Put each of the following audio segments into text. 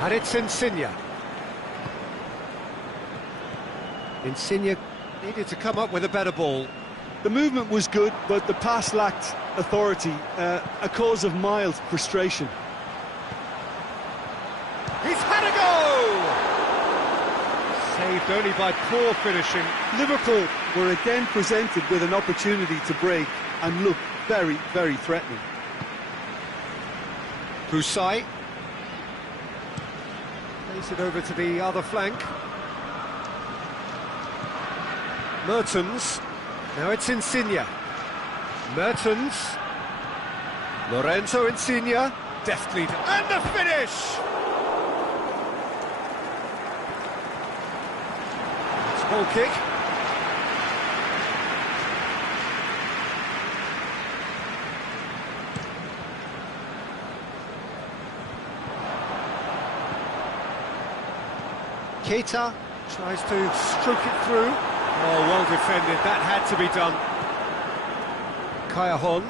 And it's Insigne. Insigne needed to come up with a better ball. The movement was good, but the pass lacked authority, a cause of mild frustration. He's had a go! Saved only by poor finishing. Liverpool were again presented with an opportunity to break and look very, very threatening. Busai. Plays it over to the other flank. Mertens. Now it's Insigne. Mertens. Lorenzo Insigne. Deftly. And the finish! It's a ball kick. Keita tries to stroke it through. Oh, well defended. That had to be done. Kayahon.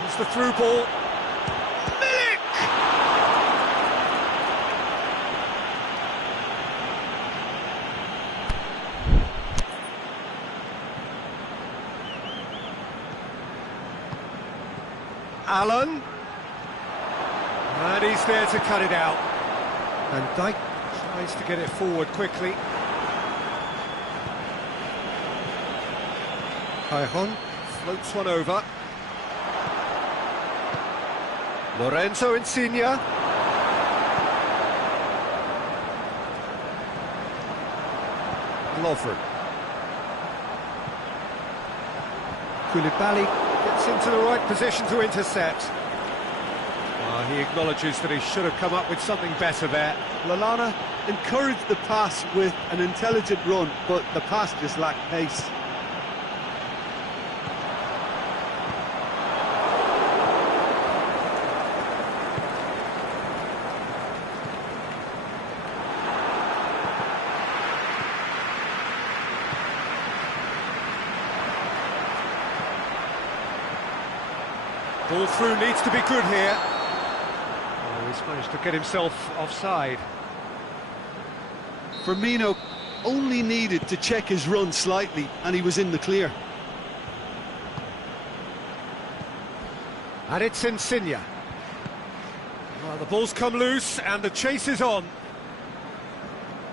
Here's the through ball. Milik! Allen. And he's there to cut it out. And Duy tries to get it forward quickly. Kayahon floats one over. Lorenzo Insigne. Lovren. Koulibaly gets into the right position to intercept. He acknowledges that he should have come up with something better there. Lallana encouraged the pass with an intelligent run, but the pass just lacked pace. Ball through needs to be good here. He's managed to get himself offside. Firmino only needed to check his run slightly and he was in the clear. And it's Insigne. Well, the ball's come loose and the chase is on.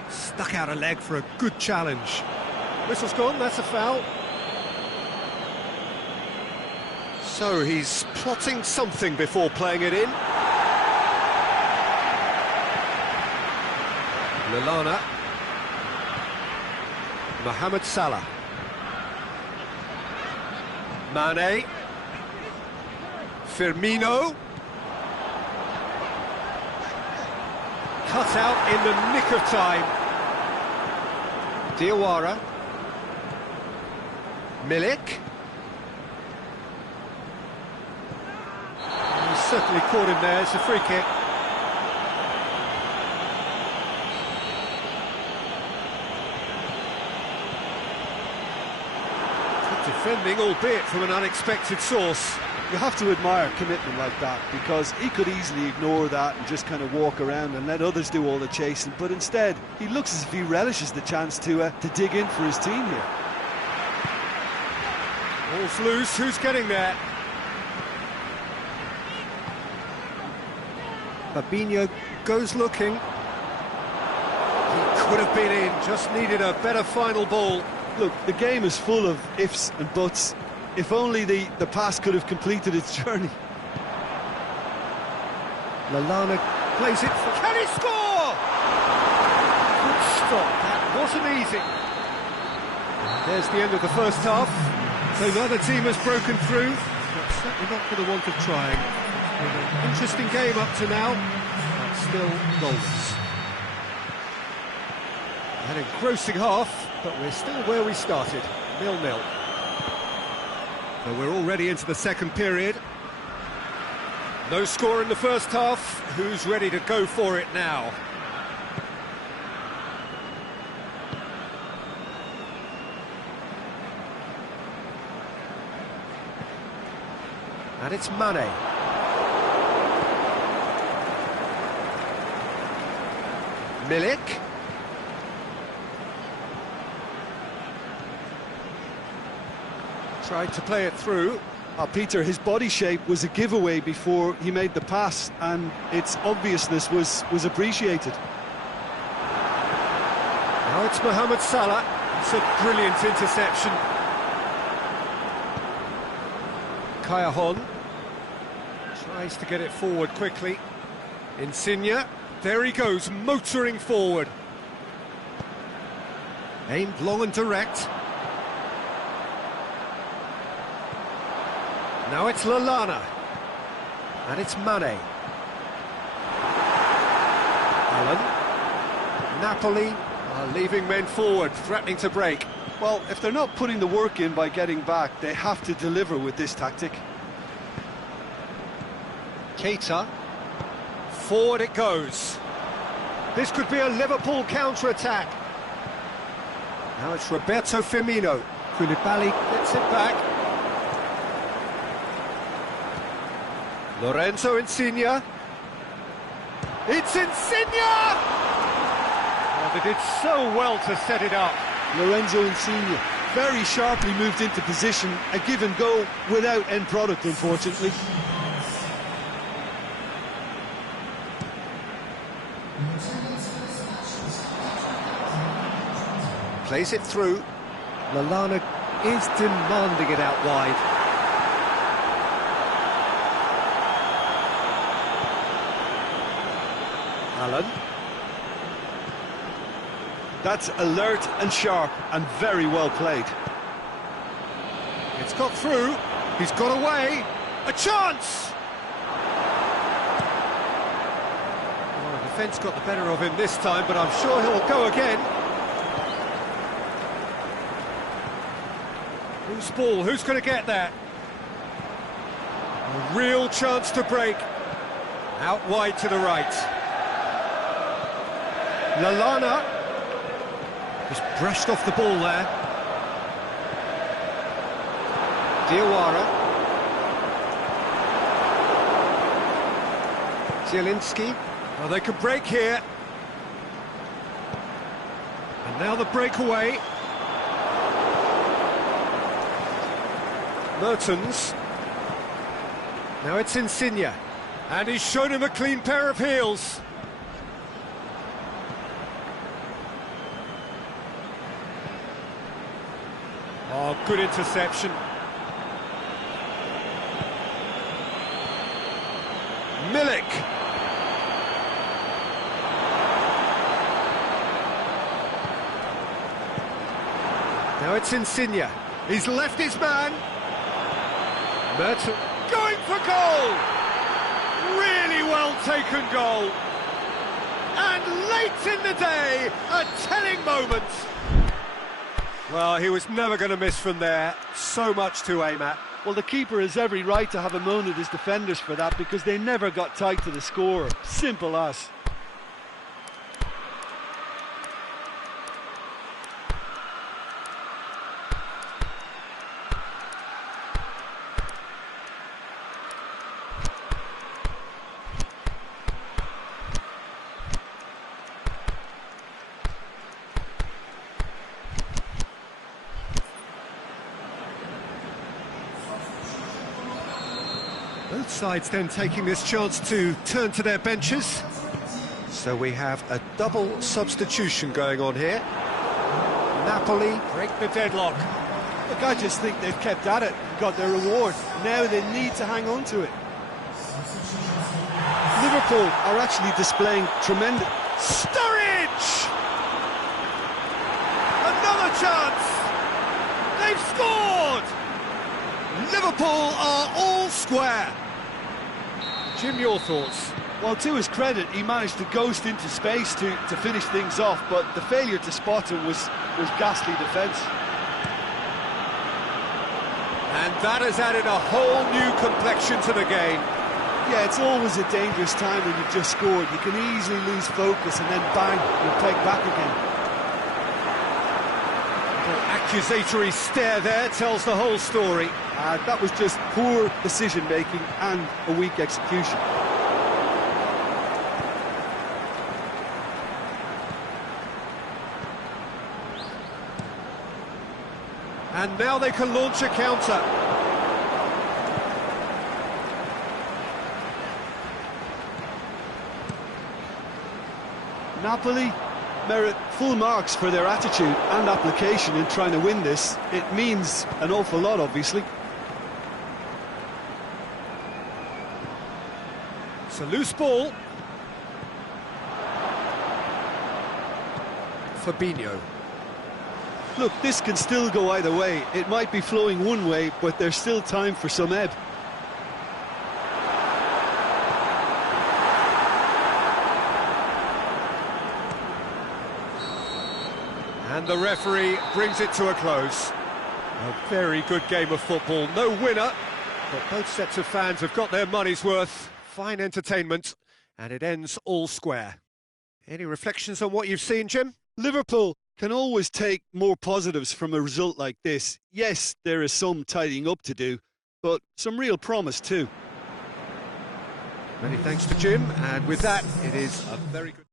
Stuck out a leg for a good challenge. Whistle's gone, that's a foul. So he's plotting something before playing it in. Lallana. Mohamed Salah. Mane. Firmino. Cut out in the nick of time. Diawara. Milik. He's certainly caught him there, it's a free kick. Defending, albeit from an unexpected source. You have to admire commitment like that, because he could easily ignore that and just kind of walk around and let others do all the chasing, but instead he looks as if he relishes the chance to dig in for his team here. Ball's loose, who's getting there? Fabinho goes looking. He could have been in, just needed a better final ball. Look, the game is full of ifs and buts. If only the pass could have completed its journey. Lallana plays it for... Can he score? Good stop, that wasn't easy. And there's the end of the first half. So the other team has broken through, but certainly not for the want of trying. It's been an interesting game up to now, but still goalless. An engrossing half, but we're still where we started, 0-0. So we're already into the second period. No score in the first half. Who's ready to go for it now? And it's Mane. Milik. Tried to play it through. Peter, his body shape was a giveaway before he made the pass, and its obviousness was appreciated. Now it's Mohamed Salah. It's a brilliant interception. Kayahon tries to get it forward quickly. Insigne, there he goes, motoring forward. Aimed long and direct. Now it's Lallana. And it's Mane. Allen. Napoli are leaving men forward, threatening to break. Well, if they're not putting the work in by getting back, they have to deliver with this tactic. Keita. Forward it goes. This could be a Liverpool counter-attack. Now it's Roberto Firmino. Koulibaly gets it back. Lorenzo Insigne. It's Insigne! Oh, they did so well to set it up. Lorenzo Insigne very sharply moved into position, a give and go without end product, unfortunately. Plays it through. Lallana is demanding it out wide. Allen. That's alert and sharp and very well played. It's got through. He's got away. A chance! Oh, the defence got the better of him this time, but I'm sure he'll go again. Who's ball? Who's going to get that? A real chance to break. Out wide to the right. Lallana. Just brushed off the ball there. Diawara. Zielinski. Well, they could break here. And now the breakaway. Mertens. Now it's Insigne. And he's shown him a clean pair of heels. Oh, good interception. Milik. Now it's Insigne. He's left his man. Mertens going for goal. Really well taken goal. And late in the day, a telling moment. Well, he was never going to miss from there. So much to aim at. Well, the keeper has every right to have a moan at his defenders for that, because they never got tight to the score. Simple as. Both sides then taking this chance to turn to their benches. So we have a double substitution going on here. Napoli break the deadlock. Look, I just think they've kept at it, got their reward. Now they need to hang on to it. Liverpool are actually displaying tremendous... Sturridge! Another chance! They've scored! Liverpool are all square. Jim, your thoughts? Well, to his credit, he managed to ghost into space to finish things off, but the failure to spot him was ghastly defence. And that has added a whole new complexion to the game. Yeah, it's always a dangerous time when you've just scored. You can easily lose focus and then bang, you're pegged back again. Accusatory stare there tells the whole story. That was just poor decision-making and a weak execution. And now they can launch a counter. Napoli merit full marks for their attitude and application in trying to win this. It means an awful lot, obviously. It's a loose ball. Fabinho. Look, this can still go either way. It might be flowing one way, but there's still time for some ebb. And the referee brings it to a close. A very good game of football. No winner, but both sets of fans have got their money's worth. Fine entertainment, and it ends all square. Any reflections on what you've seen, Jim? Liverpool can always take more positives from a result like this. Yes, there is some tidying up to do, but some real promise too. Many thanks to Jim, and with that, it is a very good...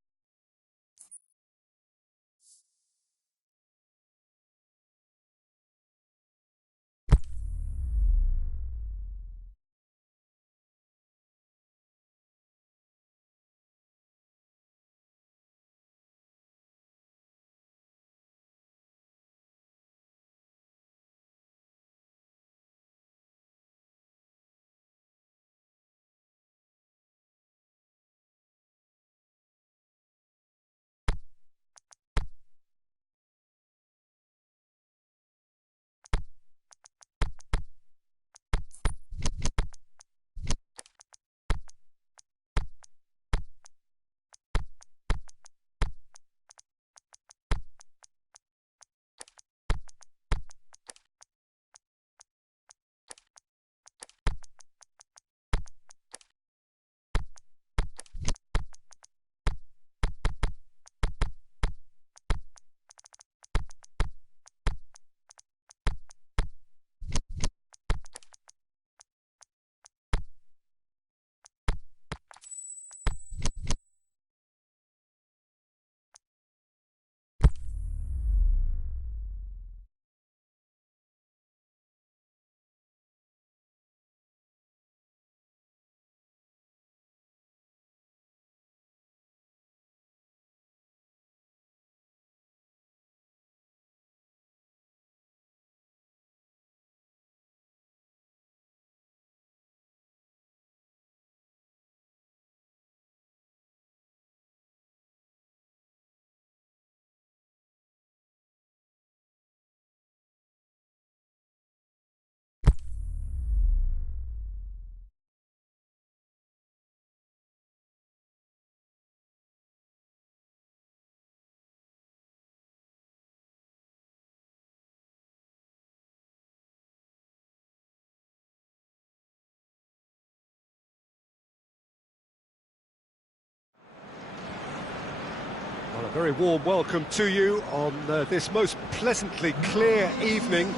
Well, a very warm welcome to you on this most pleasantly clear evening.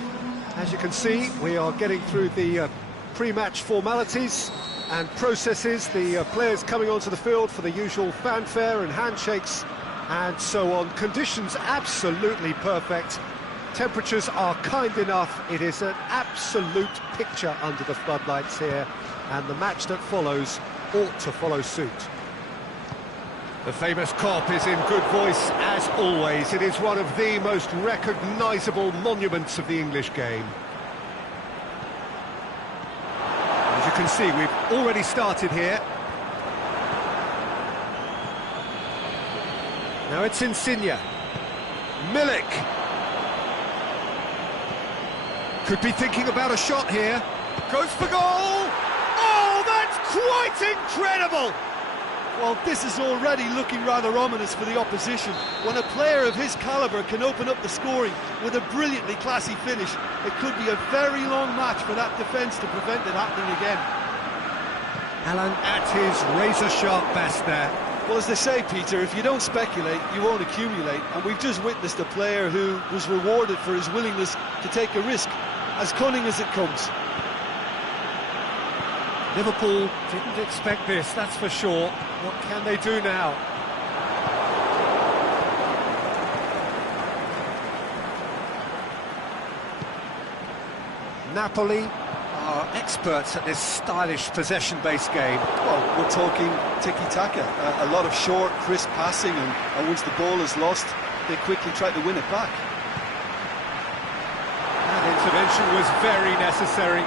As you can see, we are getting through the pre-match formalities and processes, the players coming onto the field for the usual fanfare and handshakes and so on. Conditions absolutely perfect. Temperatures are kind enough. It is an absolute picture under the floodlights here, and the match that follows ought to follow suit. The famous Kop is in good voice as always. It is one of the most recognisable monuments of the English game. As you can see, we've already started here. Now it's Insigne. Milik. Could be thinking about a shot here. Goes for goal! Oh, that's quite incredible! Well, this is already looking rather ominous for the opposition. When a player of his calibre can open up the scoring with a brilliantly classy finish, it could be a very long match for that defence to prevent it happening again. Alan at his razor-sharp best there. Well, as they say, Peter, if you don't speculate, you won't accumulate. And we've just witnessed a player who was rewarded for his willingness to take a risk, as cunning as it comes. Liverpool didn't expect this, that's for sure. What can they do now? Napoli are experts at this stylish possession-based game. Well, we're talking tiki-taka, a lot of short, crisp passing, and once the ball is lost, they quickly try to win it back. That intervention was very necessary.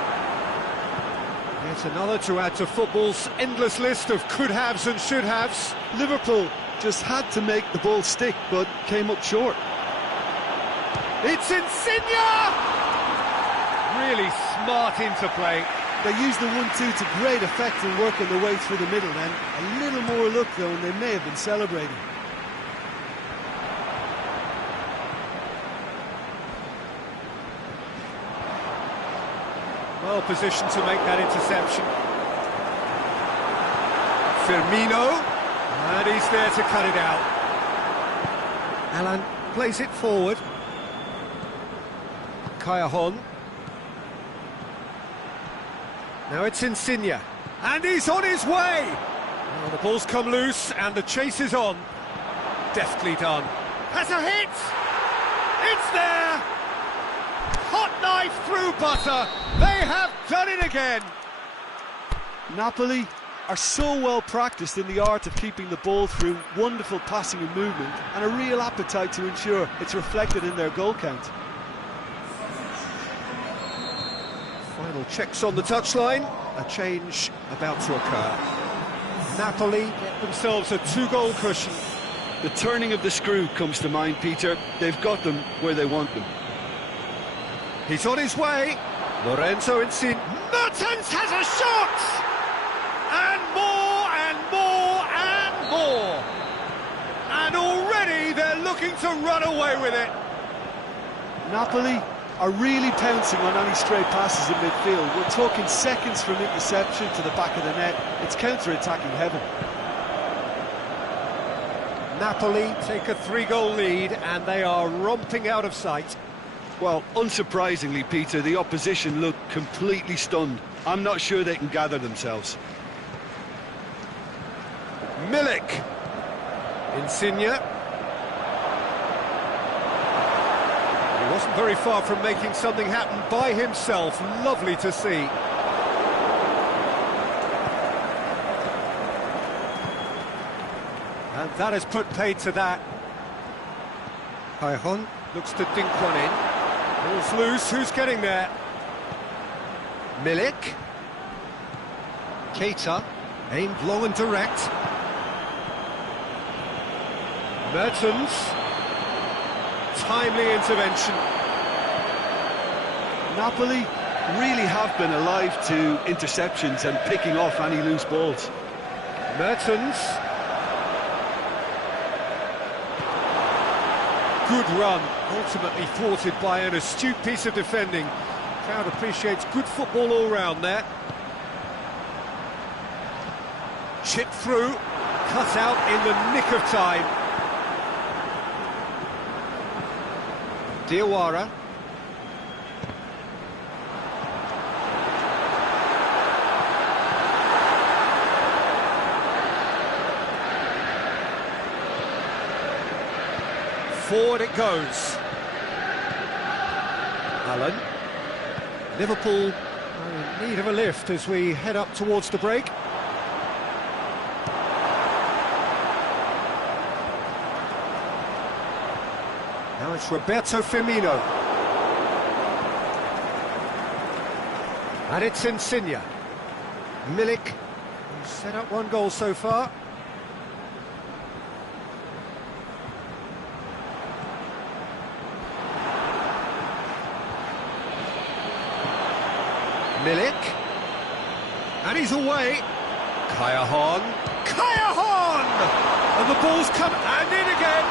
Yet another to add to football's endless list of could-haves and should-haves. Liverpool just had to make the ball stick, but came up short. It's Insigne! Really smart interplay. They used the 1-2 to great effect in working their way through the middle then. A little more luck though, and they may have been celebrating. Well positioned to make that interception. Firmino, and he's there to cut it out. Alan plays it forward. Kayahon. Now it's Insigne, and he's on his way! Well, the ball's come loose, and the chase is on. Deftly done. Has a hit! It's there! Hot knife through butter! They have done it again! Napoli are so well practiced in the art of keeping the ball through wonderful passing and movement, and a real appetite to ensure it's reflected in their goal count. Final checks on the touchline, a change about to occur. Napoli get themselves a 2-goal cushion. The turning of the screw comes to mind, Peter. They've got them where they want them. He's on his way. Lorenzo Insigne. Mertens has a shot! And more, and more, and more. And already they're looking to run away with it. Napoli are really pouncing on any stray passes in midfield. We're talking seconds from interception to the back of the net. It's counter-attacking heaven. Napoli take a 3-goal lead and they are romping out of sight. Well, unsurprisingly, Peter, the opposition look completely stunned. I'm not sure they can gather themselves. Milik. Insigne. He wasn't very far from making something happen by himself. Lovely to see. And that has put paid to that. Kayahon looks to dink one in. Ball's loose, who's getting there? Milik. Keita, aimed long and direct. Mertens. Timely intervention. Napoli really have been alive to interceptions and picking off any loose balls. Mertens. Good run, ultimately thwarted by an astute piece of defending. Crowd appreciates good football all round there. Chip through, cut out in the nick of time. Diawara. Forward it goes. Allen. Liverpool are in need of a lift as we head up towards the break. Now it's Roberto Firmino. And it's Insigne. Milik, who's set up 1 goal so far. Milik. And he's away. Kayahon. Kayahon! And the ball's come and in again.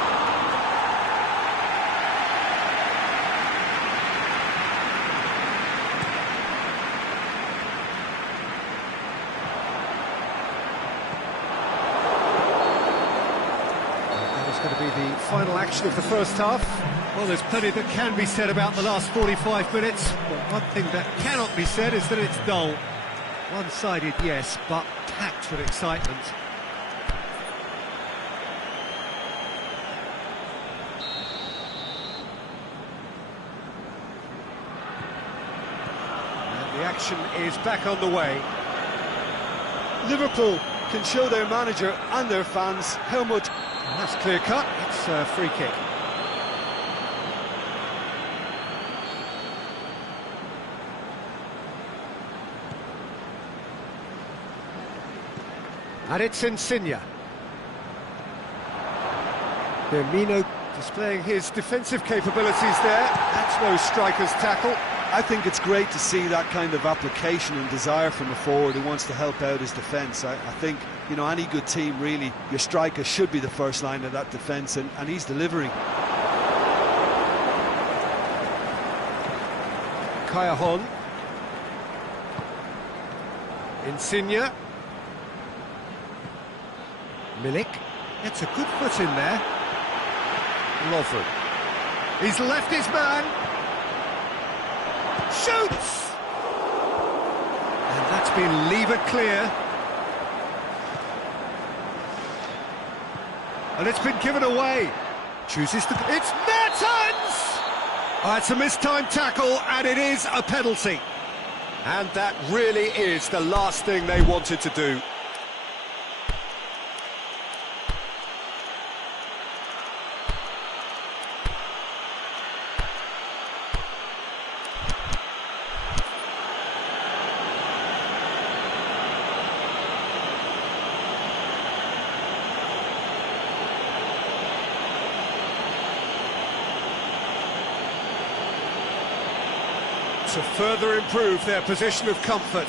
action of the first half. Well, there's plenty that can be said about the last 45 minutes, but one thing that cannot be said is that it's dull. One-sided, yes, but packed with excitement. And the action is back on the way. Liverpool can show their manager and their fans how much... And that's clear cut, it's a free kick. And it's Insigne. Firmino displaying his defensive capabilities there. That's no striker's tackle. I think it's great to see that kind of application and desire from a forward who wants to help out his defence. I think, you know, any good team, really, your striker should be the first line of that defence, and he's delivering. Cajon. Insigne. Milik gets a good foot in there. Lovren. He's left his man. Shoots! And that's been levered clear. And it's been given away. Chooses to... It's Mertens! Oh, it's a mistimed tackle, and it is a penalty. And that really is the last thing they wanted to do. To further improve their position of comfort.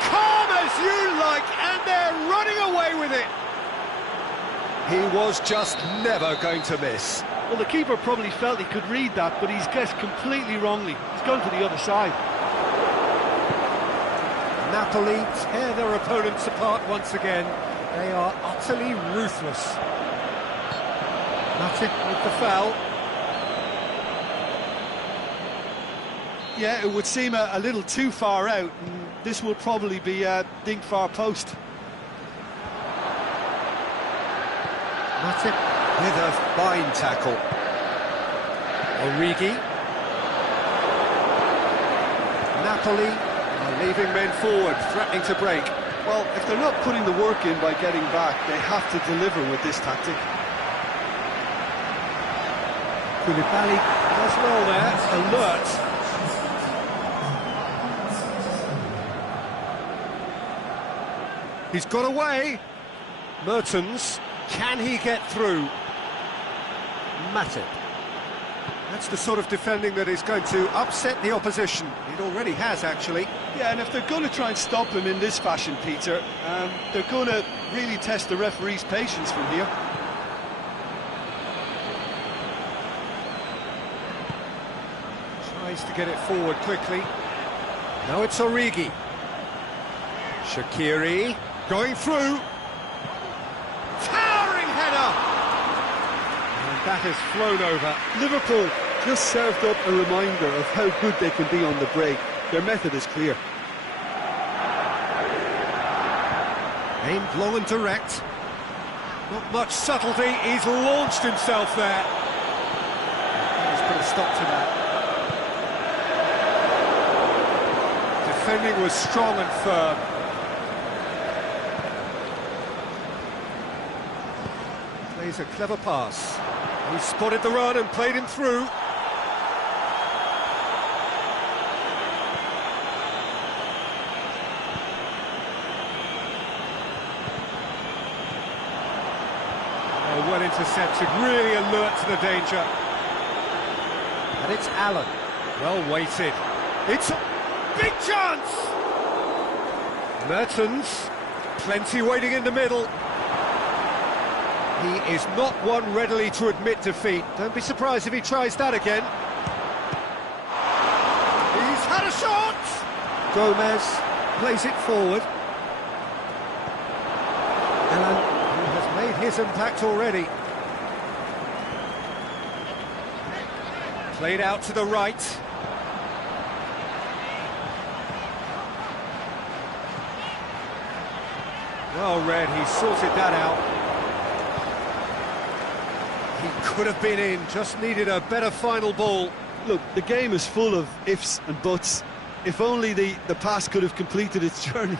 Calm as you like, and they're running away with it. He was just never going to miss. Well, the keeper probably felt he could read that, but he's guessed completely wrongly. He's gone to the other side. Napoli tear their opponents apart once again. They are utterly ruthless. Matic with the foul. Yeah, it would seem a little too far out, and this will probably be a dink far post. Matic with a fine tackle. Origi. Napoli are leaving men forward, threatening to break. Well, if they're not putting the work in by getting back, they have to deliver with this tactic. Koulibaly does well there, alert. He's got away. Mertens, can he get through? Matic. That's the sort of defending that is going to upset the opposition. It already has, actually. Yeah, and if they're going to try and stop him in this fashion, Peter, they're going to really test the referee's patience from here. Tries to get it forward quickly. Now it's Origi. Shaqiri going through. Towering header! And that has flown over. Liverpool just served up a reminder of how good they can be on the break. Their method is clear. Aimed long and direct. Not much subtlety, he's launched himself there. He's put a stop to that. Defending was strong and firm. Plays a clever pass. He spotted the run and played him through. Well intercepted, really alert to the danger. And it's Allen, well weighted. It's a big chance! Mertens, plenty waiting in the middle. He is not one readily to admit defeat. Don't be surprised if he tries that again. Gomez plays it forward. Alan, who has made his impact already. Played out to the right. Well read, he sorted that out. He could have been in, just needed a better final ball. Look, the game is full of ifs and buts. If only the pass could have completed its journey. Is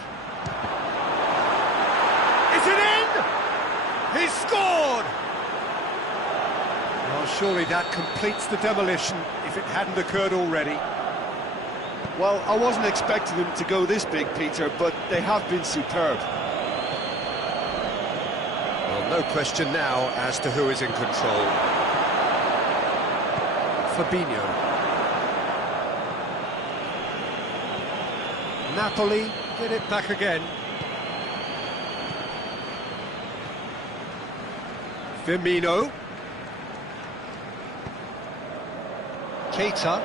it in? He's scored! Well, surely that completes the demolition, if it hadn't occurred already. Well, I wasn't expecting them to go this big, Peter, but they have been superb. Well, no question now as to who is in control. Fabinho. Napoli get it back again. Firmino. Keita.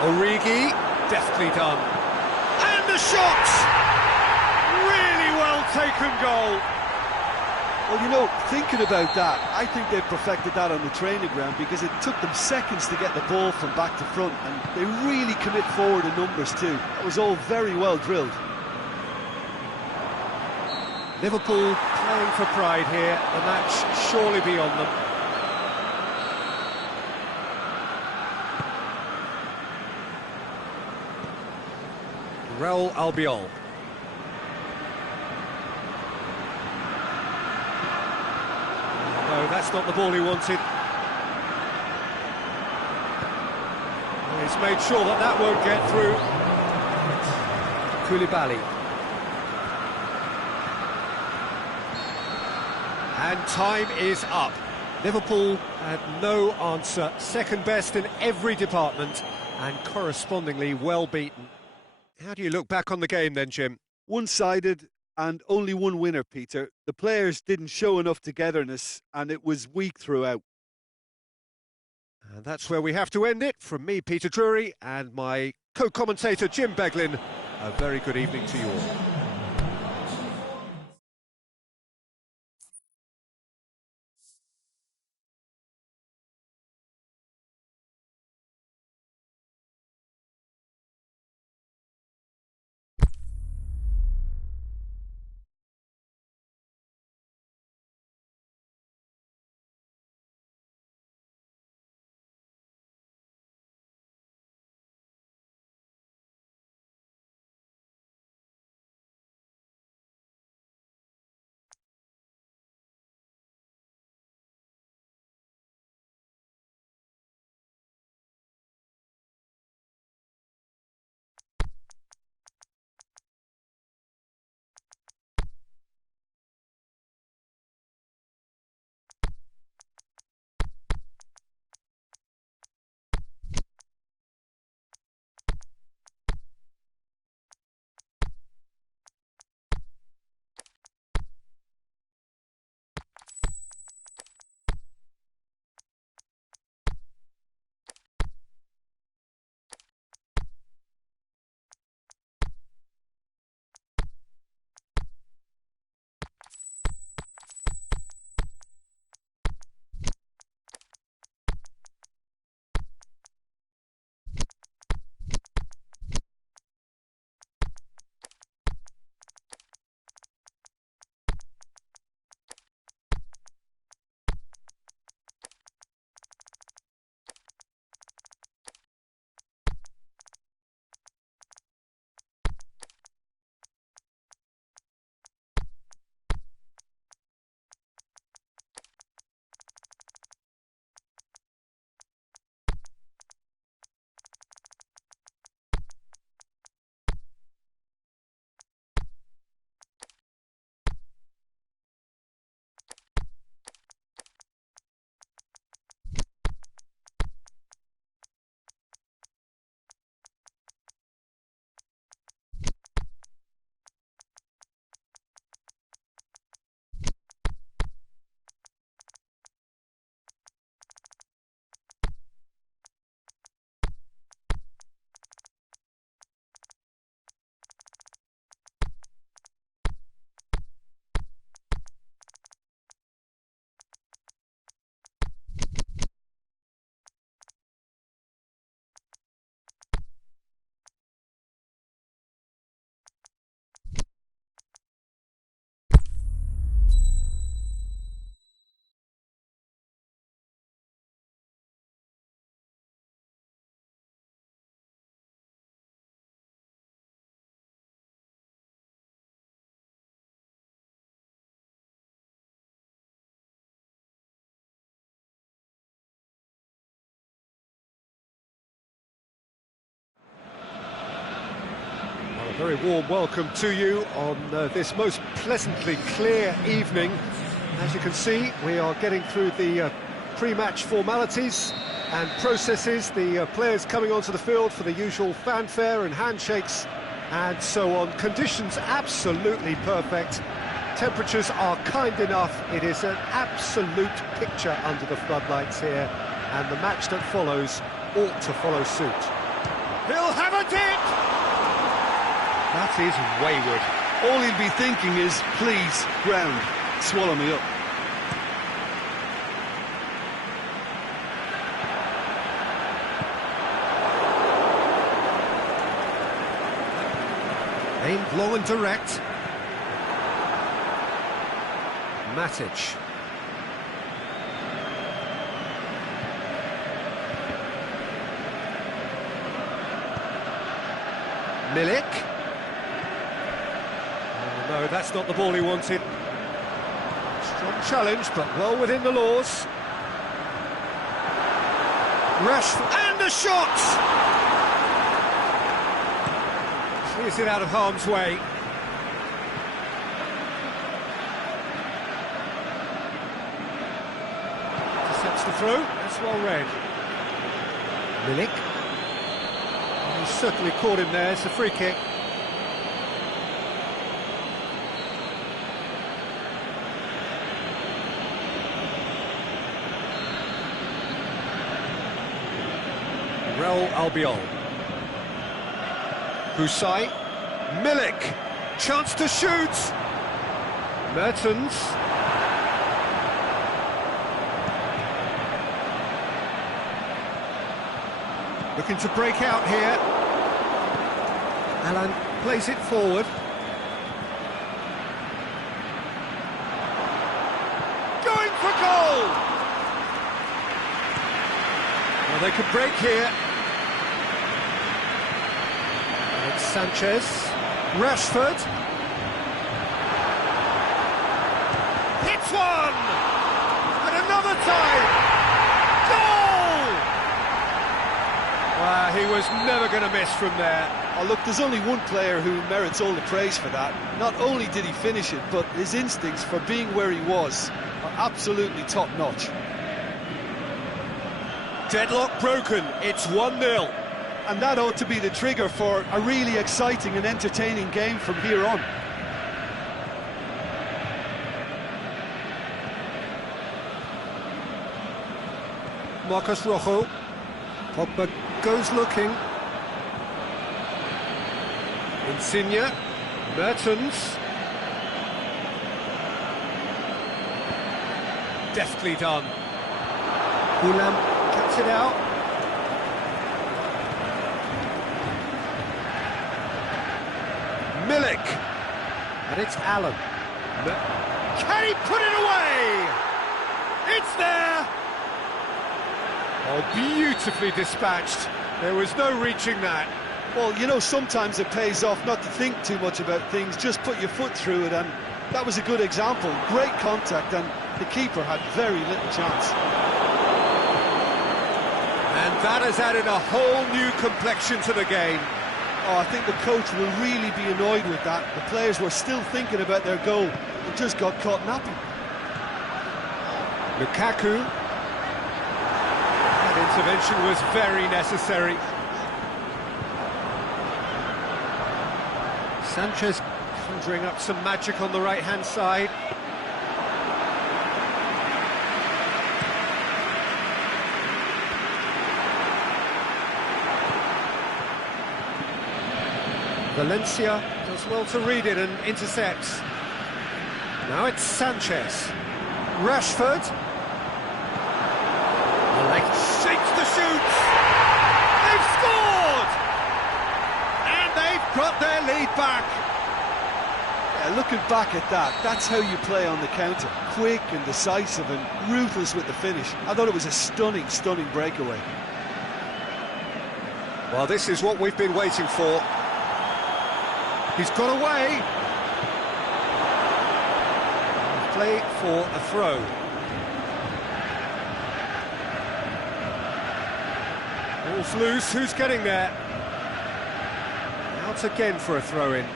Origi, deftly done. And the shot! Really well taken goal. Well, you know, thinking about that, I think they've perfected that on the training ground because it took them seconds to get the ball from back to front, and they really commit forward in numbers too. That was all very well drilled. Liverpool playing for pride here, the match surely beyond them. Raul Albiol. No, that's not the ball he wanted. He's made sure that that won't get through. Koulibaly. And time is up. Liverpool had no answer. Second best in every department and correspondingly well beaten. How do you look back on the game then, Jim? One-sided and only one winner, Peter. The players didn't show enough togetherness and it was weak throughout. And that's where we have to end it. From me, Peter Drury, and my co-commentator, Jim Beglin, a very good evening to you all. Very warm welcome to you on this most pleasantly clear evening. As you can see, we are getting through the pre-match formalities and processes, the players coming onto the field for the usual fanfare and handshakes and so on. Conditions absolutely perfect. Temperatures are kind enough. It is an absolute picture under the floodlights here, and the match that follows ought to follow suit. He'll have a dip! That is wayward. All he'll be thinking is, please, ground, swallow me up. Aimed long and direct. Matic. Milik. Oh, no, that's not the ball he wanted. Strong challenge, but well within the laws. Rashford, and a shot! Clears it out of harm's way. Intercepts the throw, that's well read. Milik. He's certainly caught him there, it's a free kick. Real Albiol. Husai. Milik. Chance to shoot. Mertens. Looking to break out here. Alan plays it forward. Going for goal! Well, they could break here. And it's Sanchez. Rashford. Hits one! And another time! Goal! He was never going to miss from there. Oh, look, there's only one player who merits all the praise for that. Not only did he finish it, but his instincts for being where he was are absolutely top-notch. Deadlock broken, it's 1-0. And that ought to be the trigger for a really exciting and entertaining game from here on. Marcos Rojo. Pogba goes looking. Insigne. Mertens. Deftly done. Ulam cuts it out. Milik. And it's Allen. Can he put it away? It's there! Oh, beautifully dispatched. There was no reaching that. Well, you know, sometimes it pays off not to think too much about things, just put your foot through it, and that was a good example. Great contact, and the keeper had very little chance. And that has added a whole new complexion to the game. Oh, I think the coach will really be annoyed with that. The players were still thinking about their goal and just got caught napping. Lukaku. That intervention was very necessary. Sanchez conjuring up some magic on the right-hand side. Valencia does well to read it and intercepts. Now it's Sanchez. Rashford. The leg shakes the shoots. They've scored! And they've got their lead back. Yeah, looking back at that, that's how you play on the counter. Quick and decisive and ruthless with the finish. I thought it was a stunning, stunning breakaway. Well, this is what we've been waiting for. He's got away. Play for a throw. Ball's loose, who's getting there? Now Once again for a throw-in.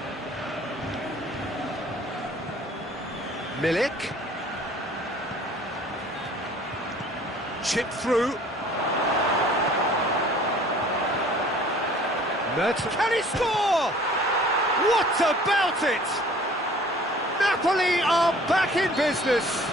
Milik. Chip through. Mertens. Can he score? What about it? Napoli are back in business.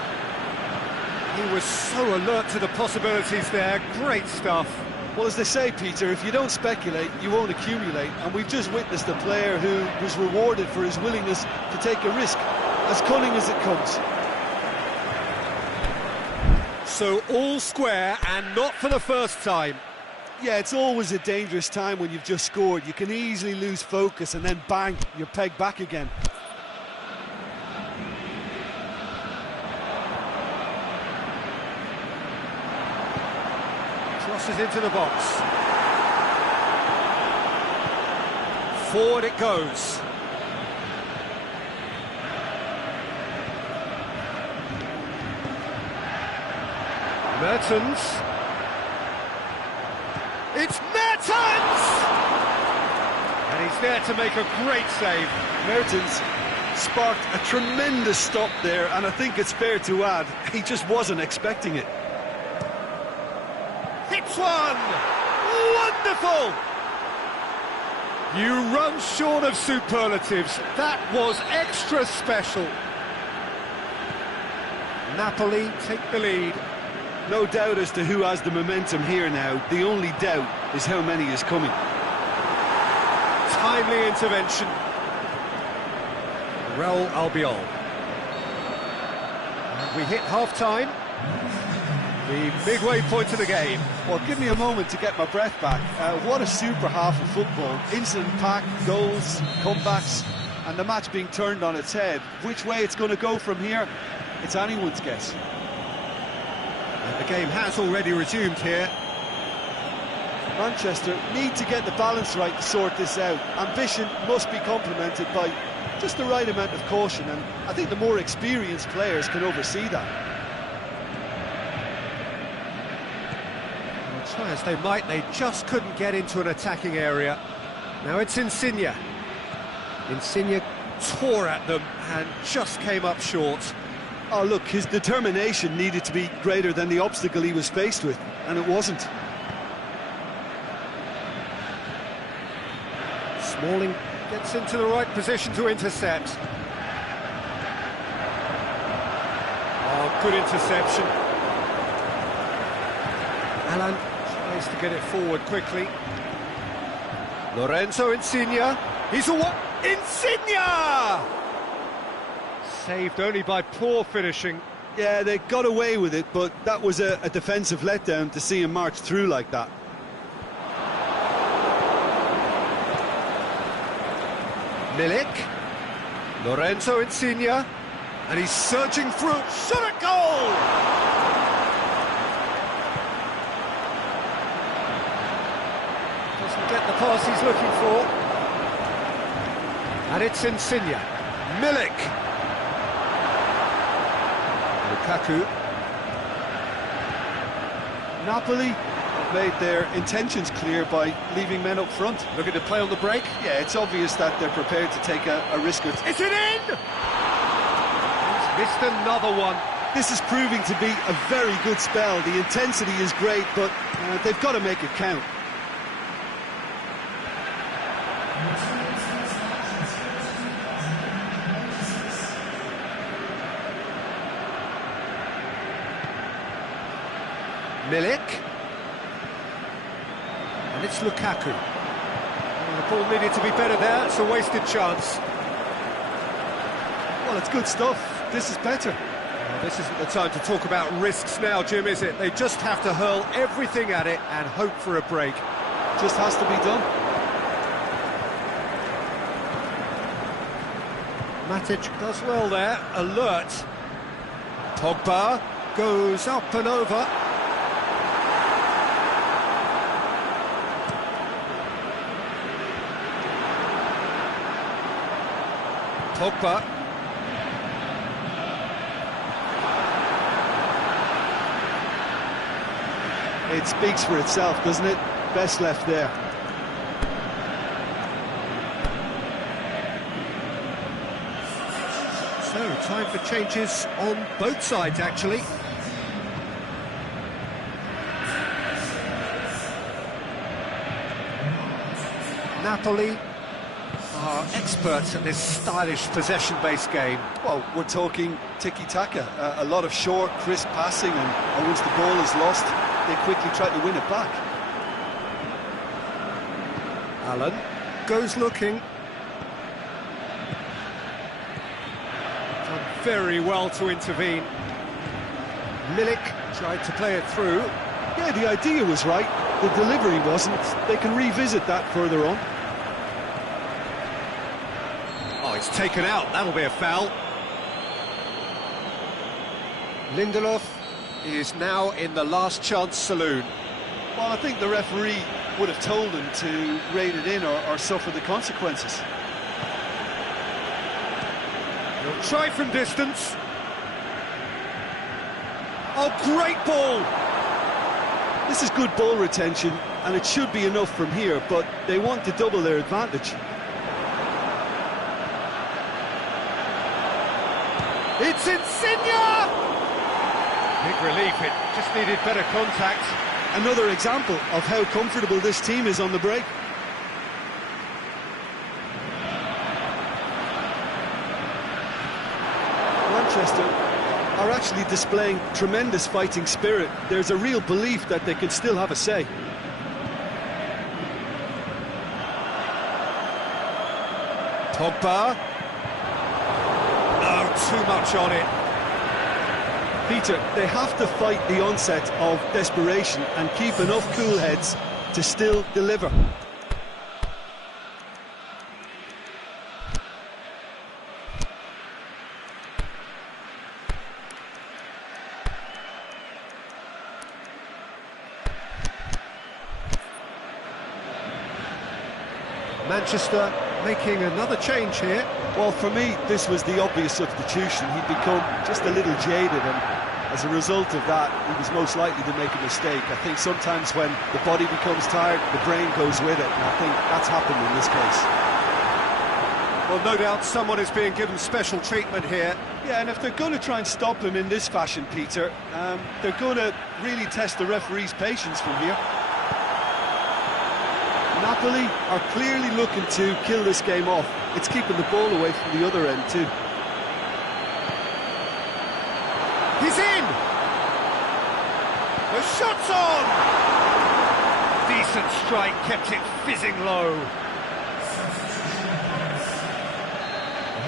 He was so alert to the possibilities there. Great stuff. Well, as they say, Peter, if you don't speculate, you won't accumulate. And we've just witnessed a player who was rewarded for his willingness to take a risk, as cunning as it comes. So all square, and not for the first time. Yeah, it's always a dangerous time when you've just scored. You can easily lose focus and then bang, you're pegged back again. Crosses into the box. Forward it goes. Mertens. It's Mertens! And he's there to make a great save. Mertens sparked a tremendous stop there, and I think it's fair to add, he just wasn't expecting it. Hits one! Wonderful! You run short of superlatives. That was extra special. Napoli take the lead. No doubt as to who has the momentum here now. The only doubt is how many is coming. Timely intervention. Raul Albiol. And we hit half-time. The midway point of the game. Well, give me a moment to get my breath back. What a super half of football. Instant pack, goals, comebacks, and the match being turned on its head. Which way it's going to go from here, it's anyone's guess. And the game has already resumed here. Manchester need to get the balance right to sort this out. Ambition must be complemented by just the right amount of caution, and I think the more experienced players can oversee that. Try as they might, they just couldn't get into an attacking area. Now it's Insigne. Insigne tore at them and just came up short. Oh look, his determination needed to be greater than the obstacle he was faced with, and it wasn't. Smalling gets into the right position to intercept. Oh, good interception. Alan tries to get it forward quickly. Lorenzo Insigne. He's a what? Insigne! Saved only by poor finishing. Yeah, they got away with it, but that was a defensive letdown to see him march through like that. Milik. Lorenzo Insigne. And he's surging through. Shot at goal! Doesn't get the pass he's looking for. And it's Insigne. Milik. Lukaku. Napoli made their intentions clear by leaving men up front. Looking to play on the break. Yeah, it's obvious that they're prepared to take a risk. Is it in? He's missed another one. This is proving to be a very good spell. The intensity is great, but they've got to make it count. Milik. And it's Lukaku. The ball needed to be better there. It's a wasted chance. Well, it's good stuff. This is better. Well, this isn't the time to talk about risks now, Jim, is it? They just have to hurl everything at it and hope for a break. Just has to be done. Matic does well there. Alert. Pogba goes up and over. Pogba. It speaks for itself, doesn't it? Best left there. So, time for changes on both sides, actually. Napoli are experts at this stylish possession-based game. Well, we're talking tiki-taka, a lot of short, crisp passing, and once the ball is lost, they quickly try to win it back. Allen goes looking. Done very well to intervene. Milik tried to play it through. Yeah, the idea was right, the delivery wasn't. They can revisit that further on. Oh, it's taken out, that'll be a foul. Lindelof is now in the last chance saloon. Well, I think the referee would have told him to rein it in or suffer the consequences. He'll try from distance. Oh, great ball! This is good ball retention, and it should be enough from here, but they want to double their advantage. It's Insigne! Big relief, it just needed better contact. Another example of how comfortable this team is on the break. Manchester are actually displaying tremendous fighting spirit. There's a real belief that they can still have a say. Pogba. Oh, too much on it. Peter, they have to fight the onset of desperation and keep enough cool heads to still deliver. Manchester making another change here. Well, for me, this was the obvious substitution. He'd become just a little jaded, and as a result of that, he was most likely to make a mistake. I think sometimes when the body becomes tired, the brain goes with it, and I think that's happened in this case. Well, no doubt someone is being given special treatment here. Yeah, and if they're going to try and stop him in this fashion, Peter, they're going to really test the referee's patience from here. Napoli are clearly looking to kill this game off. It's keeping the ball away from the other end too. He's in! The shot's on! Decent strike, kept it fizzing low.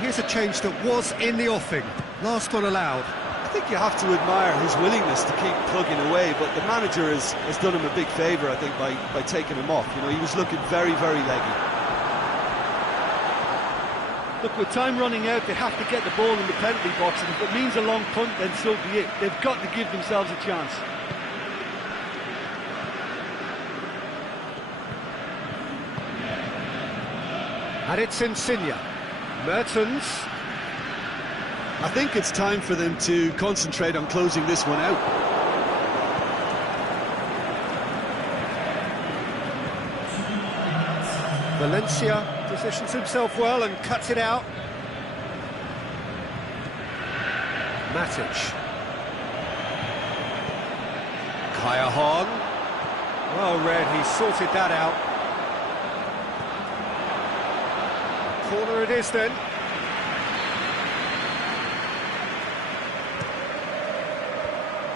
Here's a change that was in the offing. Last one allowed. I think you have to admire his willingness to keep plugging away, but the manager has done him a big favour, I think, by taking him off. You know, he was looking very, very leggy. Look, with time running out, they have to get the ball in the penalty box, and if it means a long punt, then so be it. They've got to give themselves a chance. And it's Insigne. Mertens. I think it's time for them to concentrate on closing this one out. Valencia positions himself well and cuts it out. Matic. Kaya Hong. Well read, he sorted that out. Corner it is then.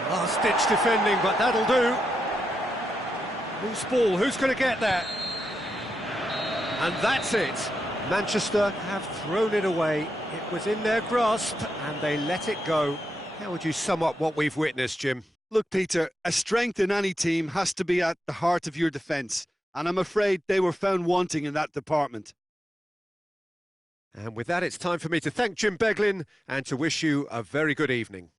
Last-ditch defending, but that'll do. Loose ball, who's going to get that? And that's it. Manchester have thrown it away. It was in their grasp, and they let it go. How would you sum up what we've witnessed, Jim? Look, Peter, a strength in any team has to be at the heart of your defence, and I'm afraid they were found wanting in that department. And with that, it's time for me to thank Jim Beglin and to wish you a very good evening.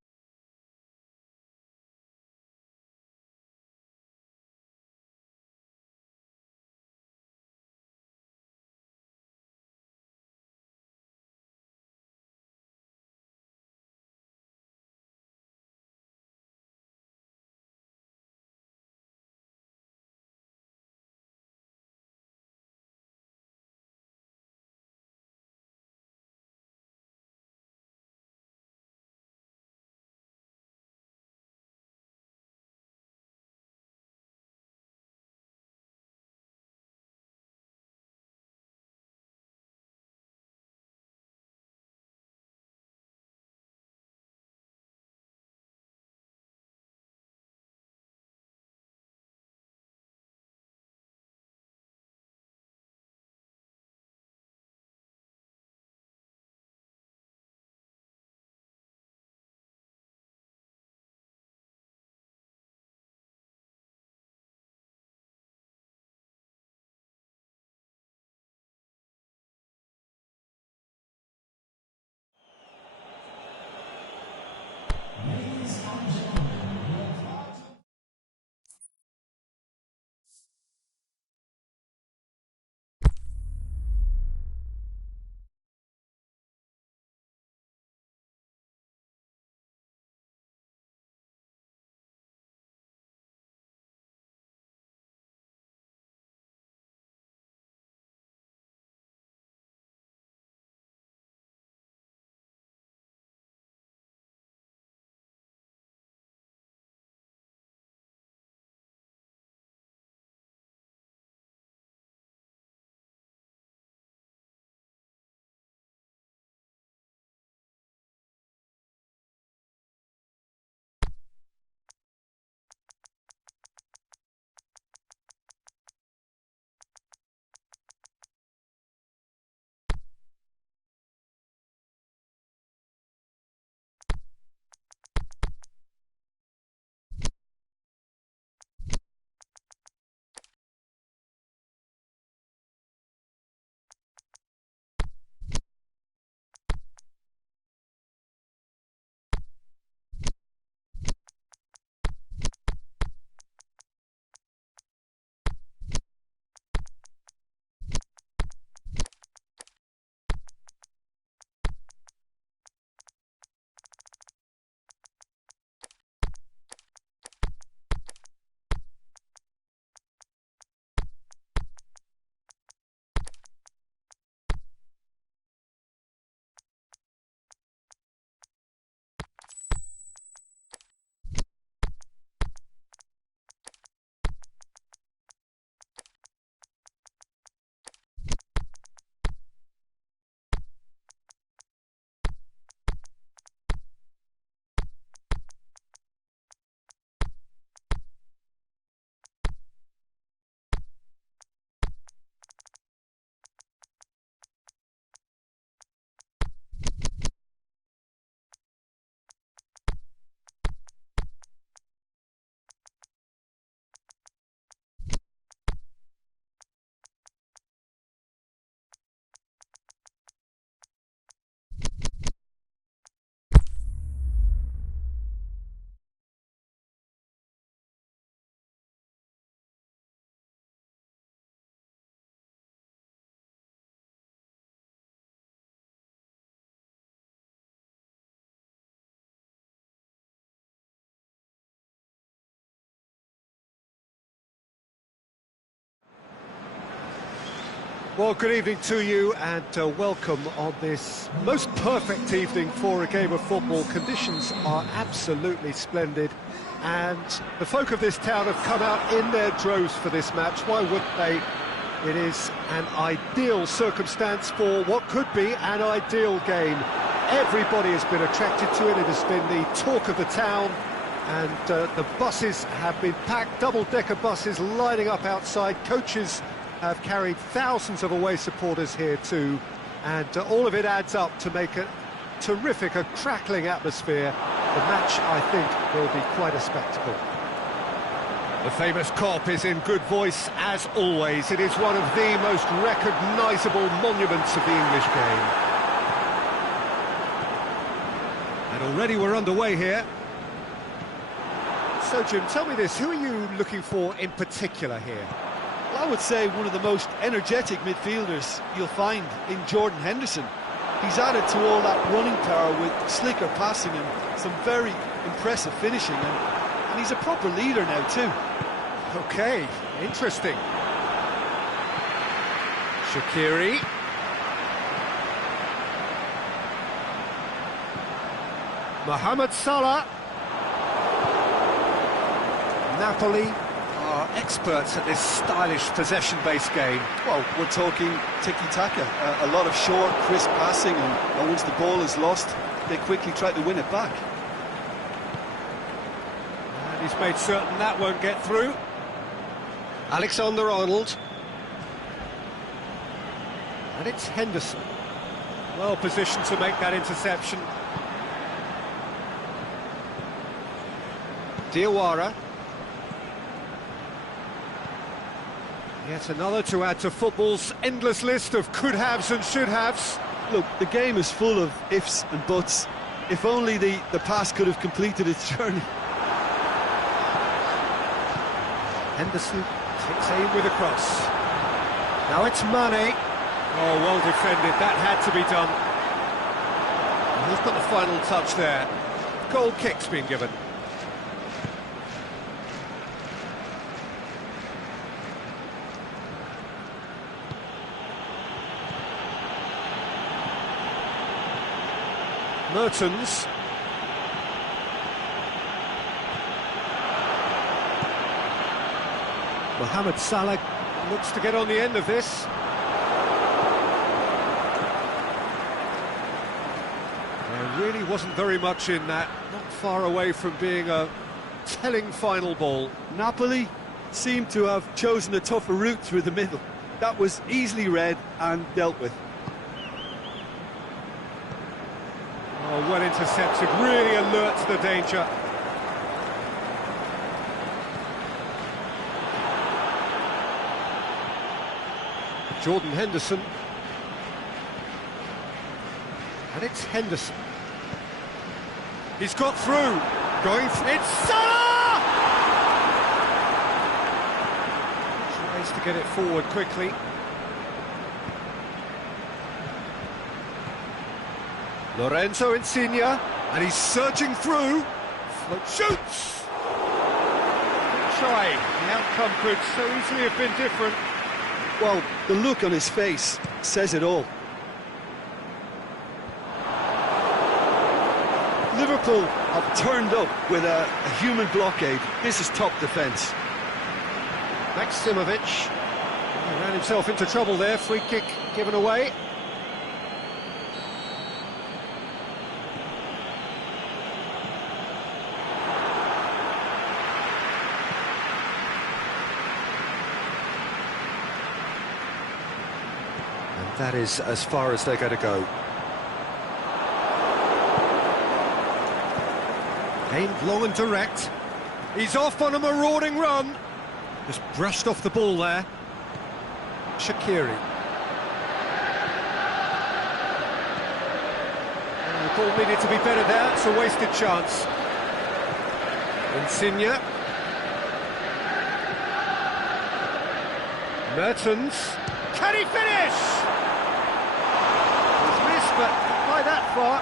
Well, good evening to you and welcome on this most perfect evening for a game of football. Conditions are absolutely splendid and the folk of this town have come out in their droves for this match. Why wouldn't they? It is an ideal circumstance for what could be an ideal game. Everybody has been attracted to it. It has been the talk of the town and the buses have been packed, double-decker buses lining up outside. Coaches have carried thousands of away supporters here too, and all of it adds up to make a terrific, a crackling atmosphere. The match, I think, will be quite a spectacle. The famous Kop is in good voice as always. It is one of the most recognisable monuments of the English game. And already we're underway here. So Jim, tell me this, who are you looking for in particular here? Well, I would say one of the most energetic midfielders you'll find in Jordan Henderson. He's added to all that running power with slicker passing and some very impressive finishing, and he's a proper leader now too. Okay, interesting. Shaqiri. Mohamed Salah. Napoli are experts at this stylish possession-based game. Well, we're talking tiki-taka, a lot of short, crisp passing, and once the ball is lost, they quickly try to win it back. And he's made certain that won't get through. Alexander-Arnold. And it's Henderson. Well positioned to make that interception. Diawara. Yet another to add to football's endless list of could-haves and should-haves. Look, the game is full of ifs and buts. If only the pass could have completed its journey. Henderson takes aim with a cross. Now it's Mane. Oh, well defended. That had to be done. And he's got the final touch there. Goal kick's been given. Mertens. Mohamed Salah looks to get on the end of this. There really wasn't very much in that, not far away from being a telling final ball. Napoli seemed to have chosen a tougher route through the middle. That was easily read and dealt with. Oh, well intercepted, really alert to the danger. Jordan Henderson. And it's Henderson. He's got through. Going through. It's Salah! Tries to get it forward quickly. Lorenzo Insigne, and he's surging through. Shoots! Good try. The outcome could so easily have been different. Well, the look on his face says it all. Liverpool have turned up with a human blockade. This is top defence. Maximovic ran himself into trouble there. Free kick given away. That is as far as they're going to go. Aimed long and direct. He's off on a marauding run. Just brushed off the ball there. Shaqiri. The ball needed to be better there. It's a wasted chance. Insigne. Mertens. Can he finish? But not by that far.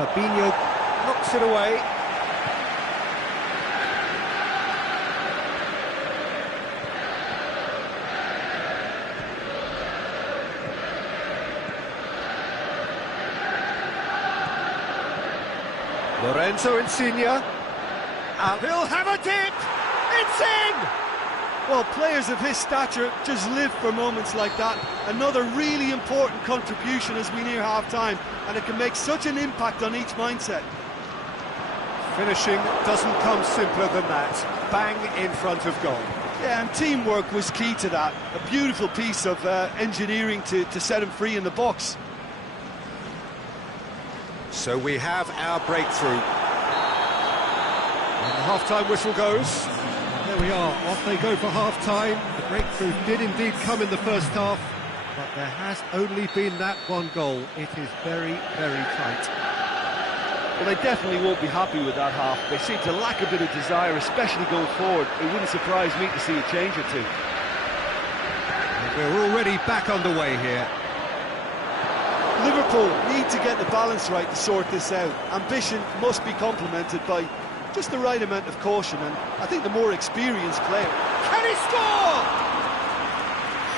Fabinho not Tucks it away. Lorenzo Insigne. And he'll have a dip! It's in! Well, players of his stature just live for moments like that. Another really important contribution as we near half-time, and it can make such an impact on each mindset. Finishing doesn't come simpler than that. Bang in front of goal. Yeah, and teamwork was key to that. A beautiful piece of engineering to set him free in the box. So we have our breakthrough. And the half-time whistle goes. There we are, off they go for half-time. The breakthrough did indeed come in the first half, but there has only been that one goal. It is very, very tight. Well, they definitely won't be happy with that half. They seem to lack a bit of desire, especially going forward. It wouldn't surprise me to see a change or two. And we're already back underway here. Liverpool need to get the balance right to sort this out. Ambition must be complemented by just the right amount of caution, and I think the more experienced player. Can he score?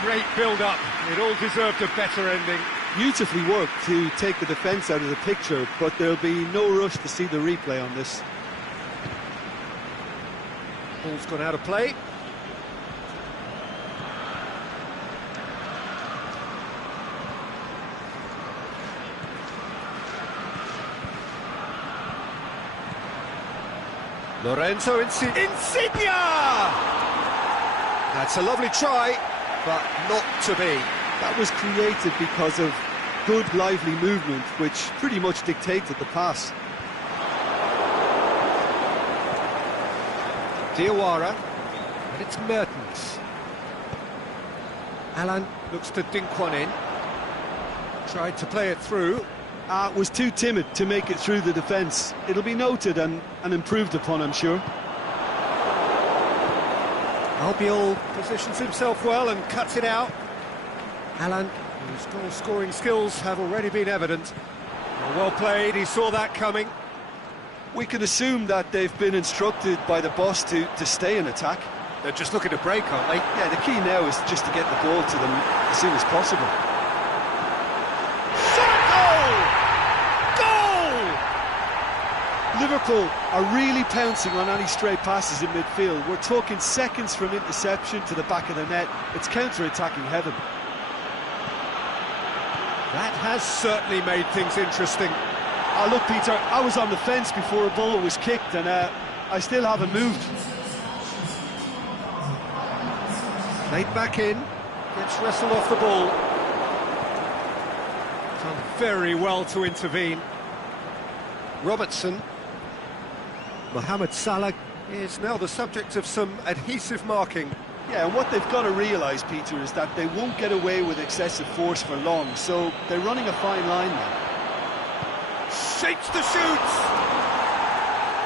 Great build-up. It all deserved a better ending. Beautifully worked to take the defence out of the picture, but there'll be no rush to see the replay on this. Ball's gone out of play. Lorenzo Insigne! That's a lovely try, but not to be. That was created because of good, lively movement, which pretty much dictated the pass. Diawara, and it's Mertens. Alan looks to dink one in. Tried to play it through. Was too timid to make it through the defence. It'll be noted and improved upon, I'm sure. Albiol positions himself well and cuts it out. Alan, whose goal-scoring skills have already been evident. Well played, he saw that coming. We can assume that they've been instructed by the boss to stay in attack. They're just looking to break, aren't they? Yeah, the key now is just to get the ball to them as soon as possible. Liverpool are really pouncing on any stray passes in midfield. We're talking seconds from interception to the back of the net. It's counter-attacking heaven. That has certainly made things interesting. Oh, look, Peter, I was on the fence before a ball was kicked, and I still haven't moved. Played back in, gets wrestled off the ball. Done very well to intervene. Robertson. Mohamed Salah is now the subject of some adhesive marking. Yeah, and what they've got to realise, Peter, is that they won't get away with excessive force for long, so they're running a fine line now. Shapes the shoots!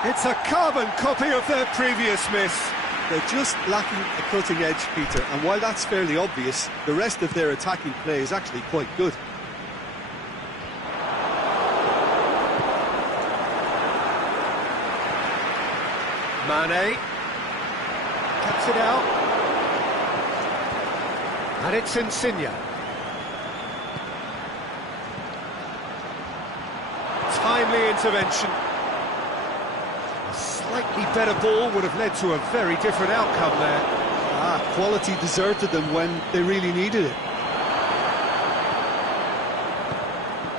It's a carbon copy of their previous miss. They're just lacking a cutting edge, Peter, and while that's fairly obvious, the rest of their attacking play is actually quite good. Mane cuts it out, and it's Insigne. Timely intervention. A slightly better ball would have led to a very different outcome there. Quality deserted them when they really needed it.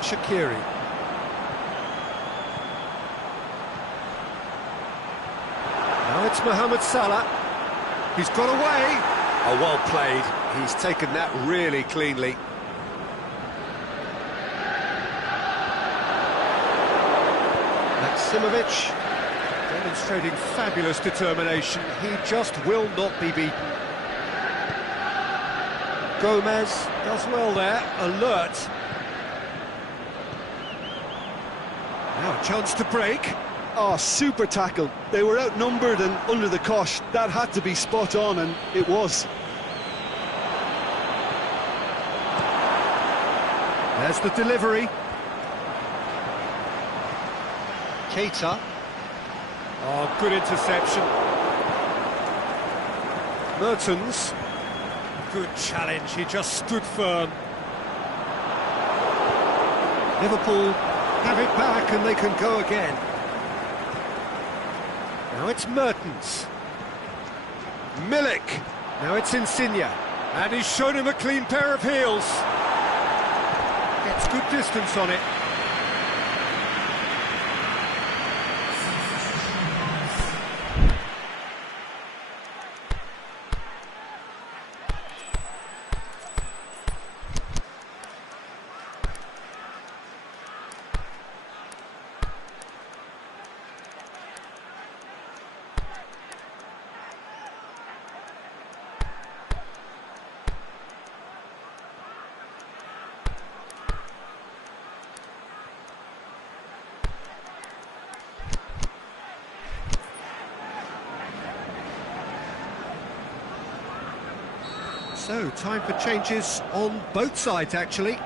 Shaqiri. Now it's Mohamed Salah. He's got away. Oh, well played. He's taken that really cleanly. Maksimovic demonstrating fabulous determination. He just will not be beaten. Gomez does well there, alert. Now a chance to break. Oh, super tackle. They were outnumbered and under the cosh. That had to be spot on, and it was. There's the delivery. Keita. Oh, good interception. Mertens. Good challenge, he just stood firm. Liverpool have it back and they can go again. Now it's Mertens. Milik. Now it's Insigne. And he's shown him a clean pair of heels. Gets good distance on it. So, time for changes on both sides, actually.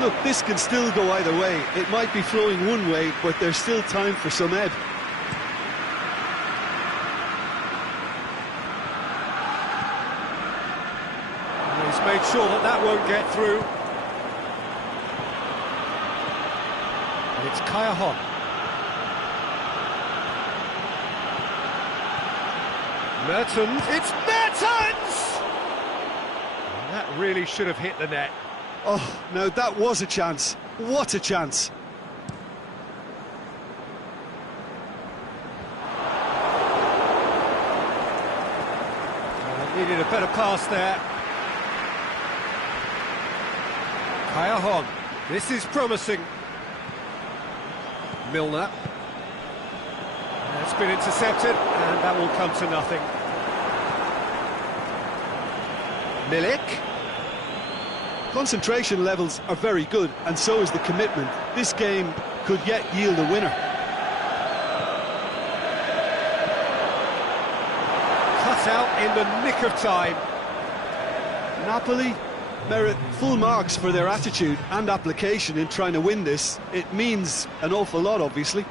Look, this can still go either way. It might be flowing one way, but there's still time for some ebb. And he's made sure that that won't get through. And it's Kaya. Mertens, it's Mertens! That really should have hit the net. Oh, no, that was a chance. What a chance. Needed a better pass there. Kaya. This is promising. Milner. It's been intercepted, and that will come to nothing. Milik. Concentration levels are very good, and so is the commitment. This game could yet yield a winner. Cut out in the nick of time. Napoli merit full marks for their attitude and application in trying to win this. It means an awful lot, obviously.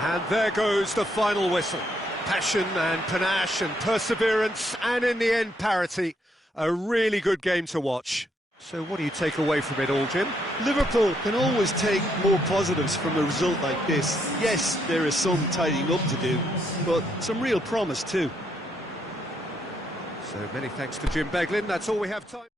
And there goes the final whistle. Passion and panache and perseverance, and in the end, parity. A really good game to watch. So what do you take away from it all, Jim? Liverpool can always take more positives from a result like this. Yes, there is some tidying up to do, but some real promise too. So many thanks to Jim Beglin. That's all we have time.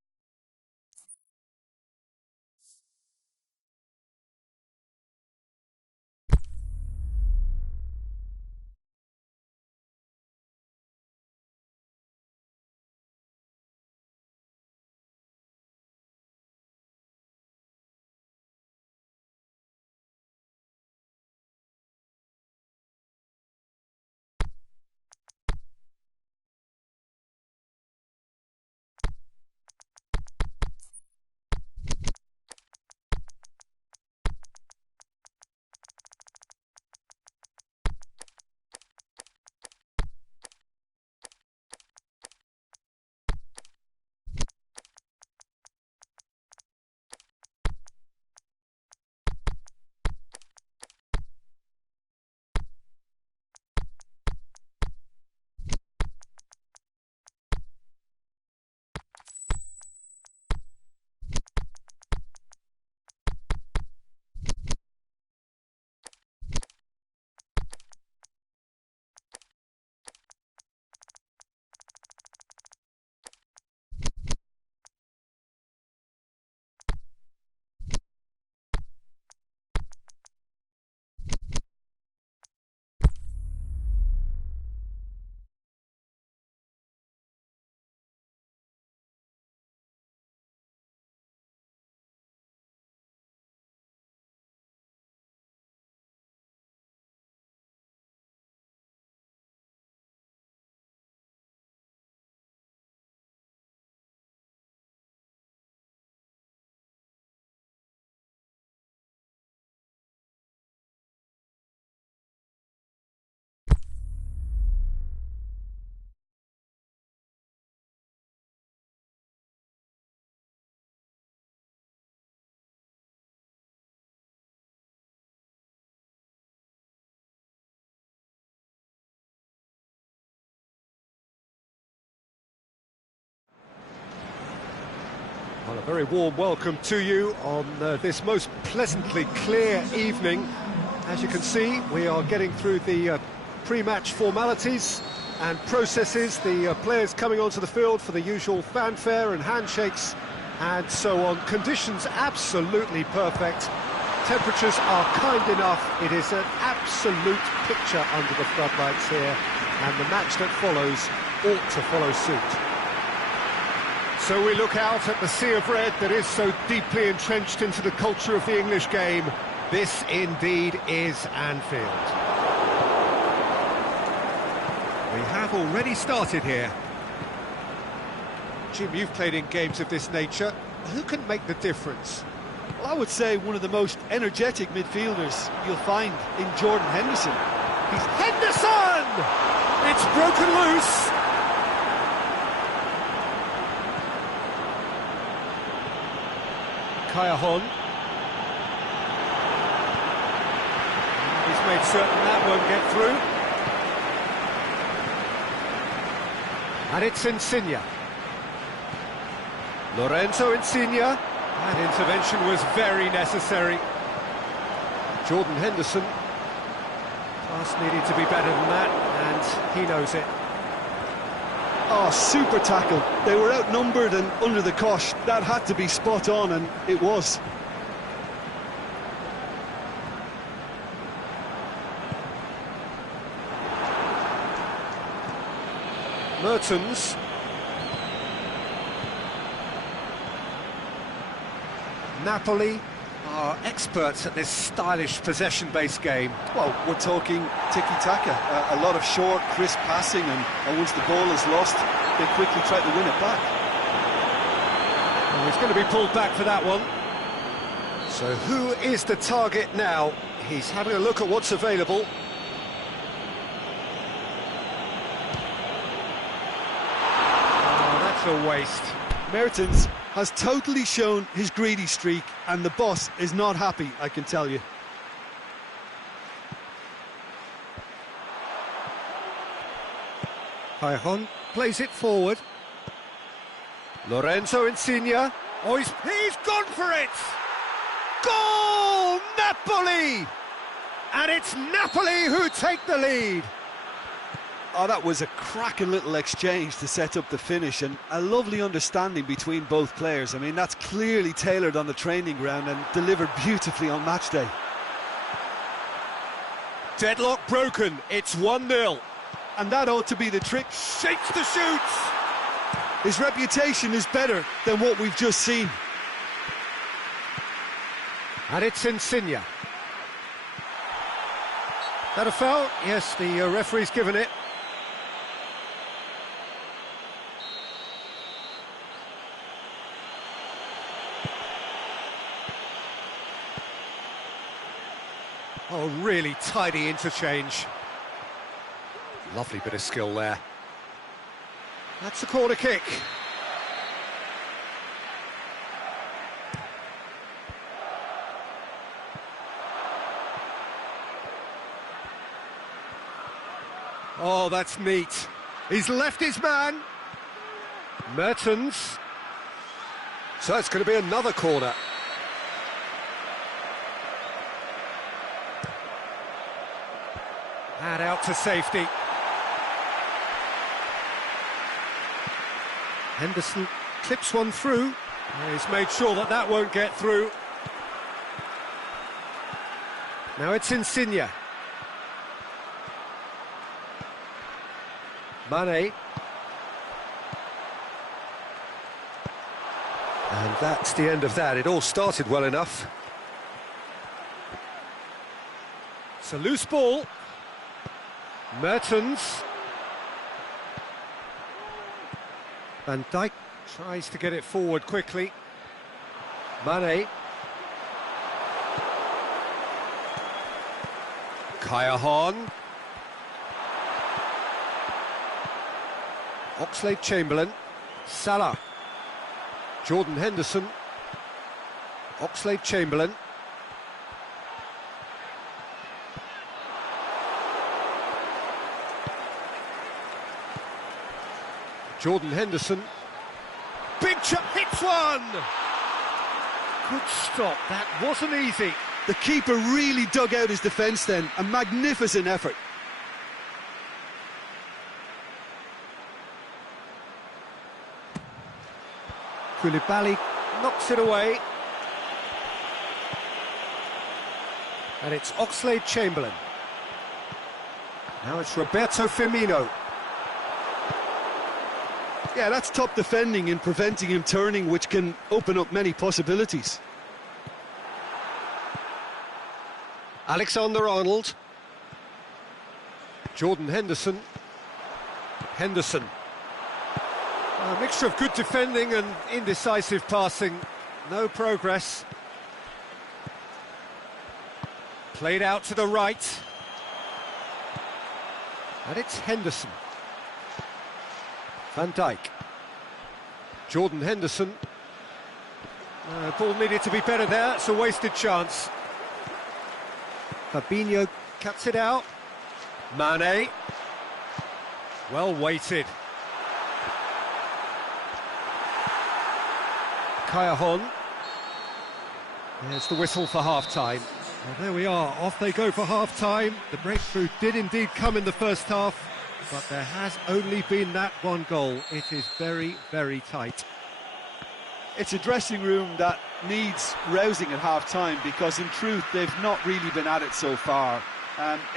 Well, a very warm welcome to you on this most pleasantly clear evening. As you can see, we are getting through the pre-match formalities and processes, the players coming onto the field for the usual fanfare and handshakes and so on. Conditions absolutely perfect. Temperatures are kind enough. It is an absolute picture under the floodlights here, and the match that follows ought to follow suit. So we look out at the sea of red that is so deeply entrenched into the culture of the English game. This indeed is Anfield. We have already started here. Jim, you've played in games of this nature. Who can make the difference? Well, I would say one of the most energetic midfielders you'll find in Jordan Henderson. He's Henderson! It's broken loose. Kayahon. He's made certain that won't get through. And it's Insigne. Lorenzo Insigne. That intervention was very necessary. Jordan Henderson. Pass needed to be better than that, and he knows it. Oh, super tackle. They were outnumbered and under the cosh. That had to be spot on, and it was. Mertens. Napoli are experts at this stylish possession-based game. Well, we're talking tiki-taka, a lot of short, crisp passing, and once the ball is lost, they quickly try to win it back. Well, he's going to be pulled back for that one. So who is the target now? He's having a look at what's available. Oh, that's a waste. Mertens has totally shown his greedy streak, and the boss is not happy, I can tell you. Kayahon plays it forward. Lorenzo Insigne. Oh, he's gone for it! Goal! Napoli! And it's Napoli who take the lead. Oh, that was a cracking little exchange to set up the finish, and a lovely understanding between both players. I mean, that's clearly tailored on the training ground and delivered beautifully on match day. Deadlock broken, it's 1-0. And that ought to be the trick. Shakes the shoots! His reputation is better than what we've just seen. And it's Insigne. That a foul? Yes, the referee's given it. Oh, really tidy interchange. Lovely bit of skill there. That's a corner kick. Oh, that's neat. He's left his man. Mertens. So it's going to be another corner. And out to safety. Henderson clips one through. He's made sure that that won't get through. Now it's Insigne. Mane. And that's the end of that. It all started well enough. It's a loose ball. Mertens. Van Dijk tries to get it forward quickly. Mane. Kayahon. Oxlade-Chamberlain. Salah. Jordan Henderson. Oxlade-Chamberlain. Jordan Henderson. big chance, hits one! Good stop, that wasn't easy. The keeper really dug out his defence then, a magnificent effort. Koulibaly knocks it away. And it's Oxlade-Chamberlain. Now it's Roberto Firmino. Yeah, that's top defending and preventing him turning, which can open up many possibilities. Alexander-Arnold. Jordan Henderson. Henderson. A mixture of good defending and indecisive passing. No progress. Played out to the right. And it's Henderson. Van Dijk. Jordan Henderson. Ball needed to be better there. It's a wasted chance. Fabinho cuts it out. Mane. Well weighted. Kaya. There's the whistle for half-time. Well, there we are, off they go for half-time. The breakthrough did indeed come in the first half, but there has only been that one goal. It is very, very tight. It's a dressing room that needs rousing at half-time, because in truth they've not really been at it so far.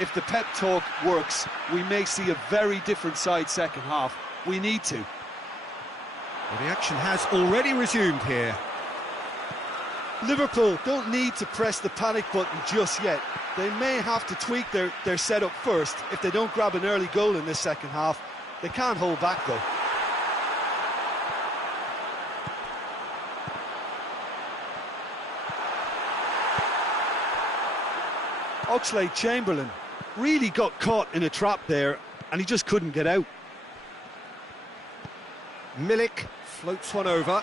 If the pep talk works, we may see a very different side second half. We need to. Well, the action has already resumed here. Liverpool don't need to press the panic button just yet. They may have to tweak their setup first if they don't grab an early goal in this second half. They can't hold back though. Oxlade-Chamberlain really got caught in a trap there and he just couldn't get out. Milik floats one over.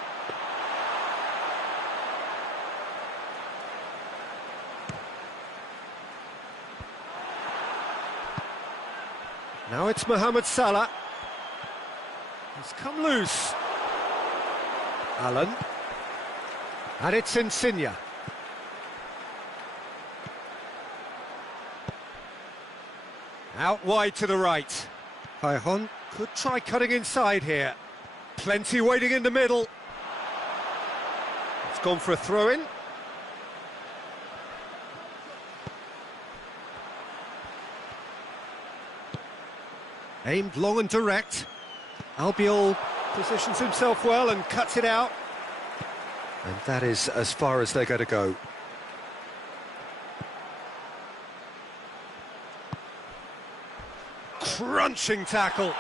Now it's Mohamed Salah. He's come loose. Allen. And it's Insigne. Out wide to the right. Kaya could try cutting inside here. Plenty waiting in the middle. It's gone for a throw-in. Aimed long and direct. Albiol positions himself well and cuts it out. And that is as far as they're going to go. Crunching tackle.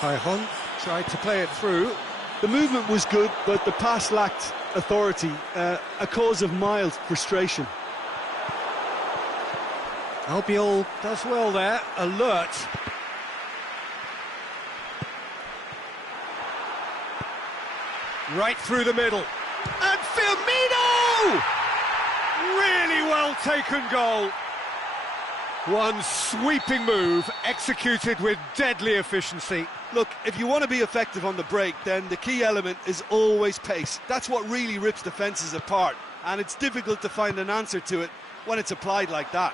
Kaya tried to play it through. The movement was good, but the pass lacked authority, a cause of mild frustration. Albiol does well there, alert. Right through the middle. And Firmino! Really well taken goal. One sweeping move, executed with deadly efficiency. Look, if you want to be effective on the break, then the key element is always pace. That's what really rips defences apart, and it's difficult to find an answer to it when it's applied like that.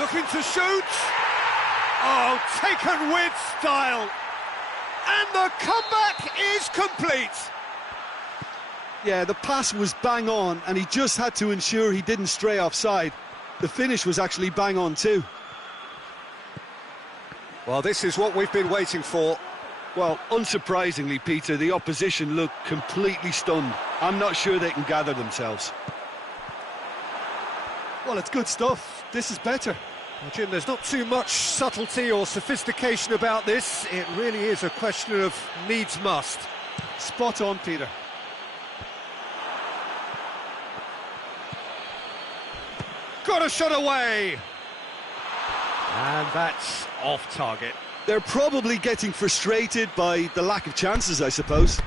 Looking to shoot. Oh, taken with style. And the comeback is complete. Yeah, the pass was bang on, and he just had to ensure he didn't stray offside. The finish was actually bang on too. Well, this is what we've been waiting for. Well, unsurprisingly, Peter, the opposition looked completely stunned. I'm not sure they can gather themselves. Well, it's good stuff. This is better. Well, Jim, there's not too much subtlety or sophistication about this. It really is a question of needs must. Spot on, Peter. Got a shot away! And that's off target. They're probably getting frustrated by the lack of chances, I suppose.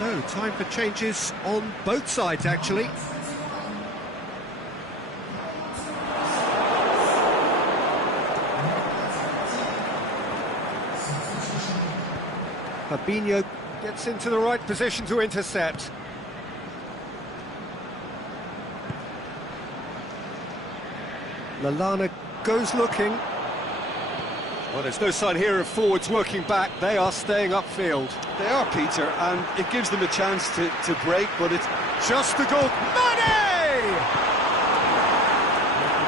So, time for changes on both sides, actually. Fabinho gets into the right position to intercept. Lallana goes looking. Well, there's no sign here of forwards working back. They are staying upfield. They are, Peter, and it gives them a chance to break, but it's just the goal. Mane!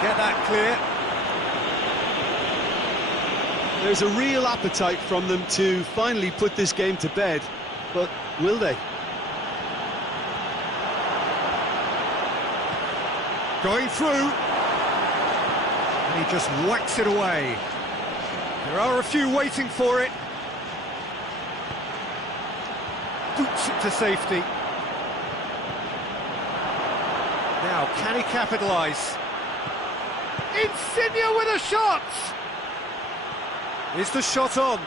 Get that clear. There's a real appetite from them to finally put this game to bed, but will they? Going through. And he just whacks it away. There are a few waiting for it. Boots it to safety. Now, can he capitalise? Insigne with a shot! Is the shot on?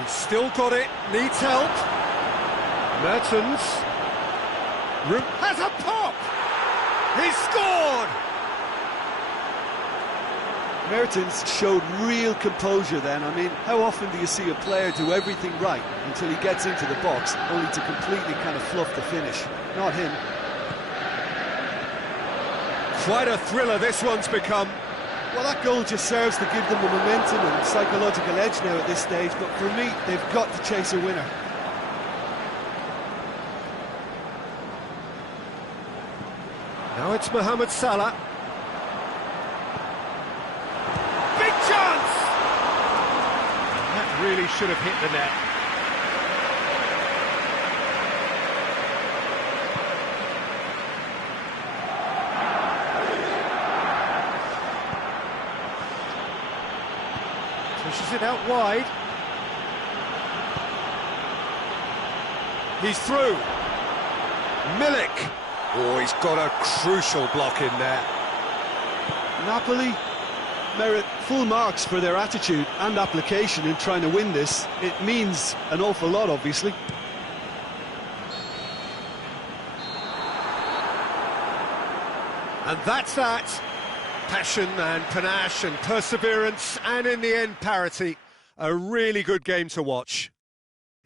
He's still got it, needs help. Mertens. Has a pop! He's scored! Mertens showed real composure then. I mean, how often do you see a player do everything right until he gets into the box, only to completely kind of fluff the finish? Not him. Quite a thriller this one's become. Well, that goal just serves to give them the momentum and psychological edge now at this stage, but for me, they've got to chase a winner. Now it's Mohamed Salah. Big chance! That really should have hit the net. Pushes it out wide. He's through. Milik. Oh, he's got a crucial block in there. Napoli merit full marks for their attitude and application in trying to win this. It means an awful lot, obviously. And that's that. Passion and panache and perseverance, and in the end, parity. A really good game to watch.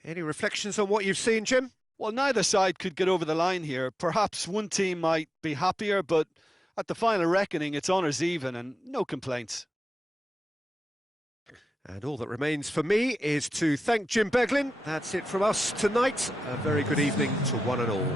Any reflections on what you've seen, Jim? Well, neither side could get over the line here. Perhaps one team might be happier, but at the final reckoning, it's honours even and no complaints. And all that remains for me is to thank Jim Beglin. That's it from us tonight. A very good evening to one and all.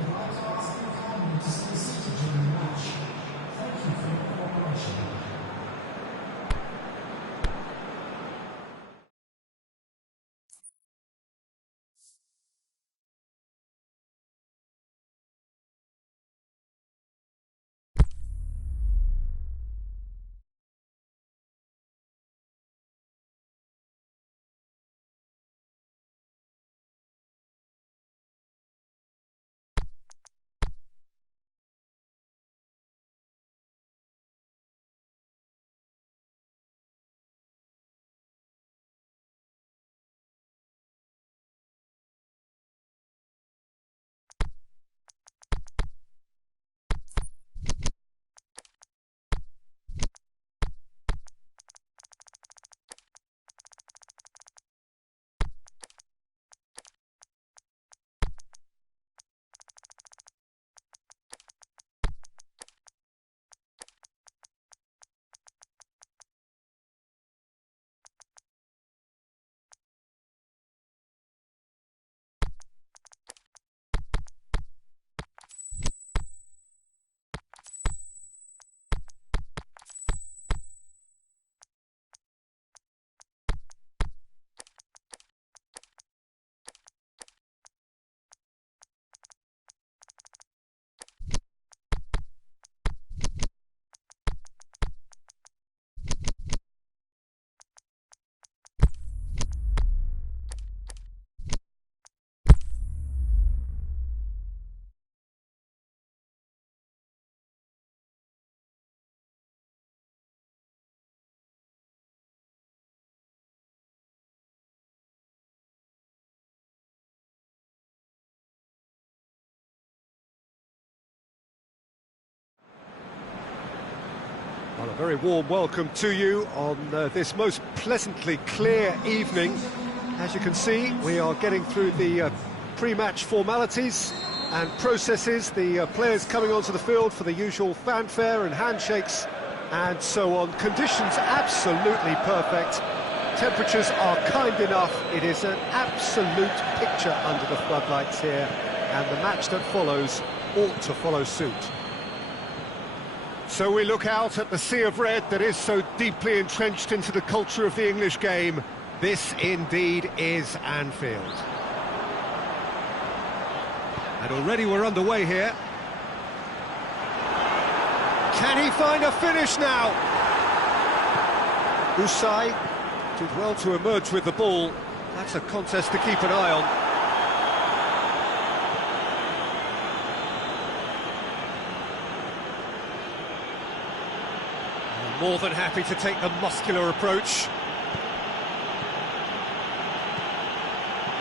A very warm welcome to you on this most pleasantly clear evening. As you can see, we are getting through the pre-match formalities and processes, the players coming onto the field for the usual fanfare and handshakes and so on. Conditions absolutely perfect. Temperatures are kind enough. It is an absolute picture under the floodlights here, and the match that follows ought to follow suit. So we look out at the sea of red that is so deeply entrenched into the culture of the English game. This indeed is Anfield. And already we're underway here. Can he find a finish now? Usai did well to emerge with the ball. That's a contest to keep an eye on. More than happy to take the muscular approach.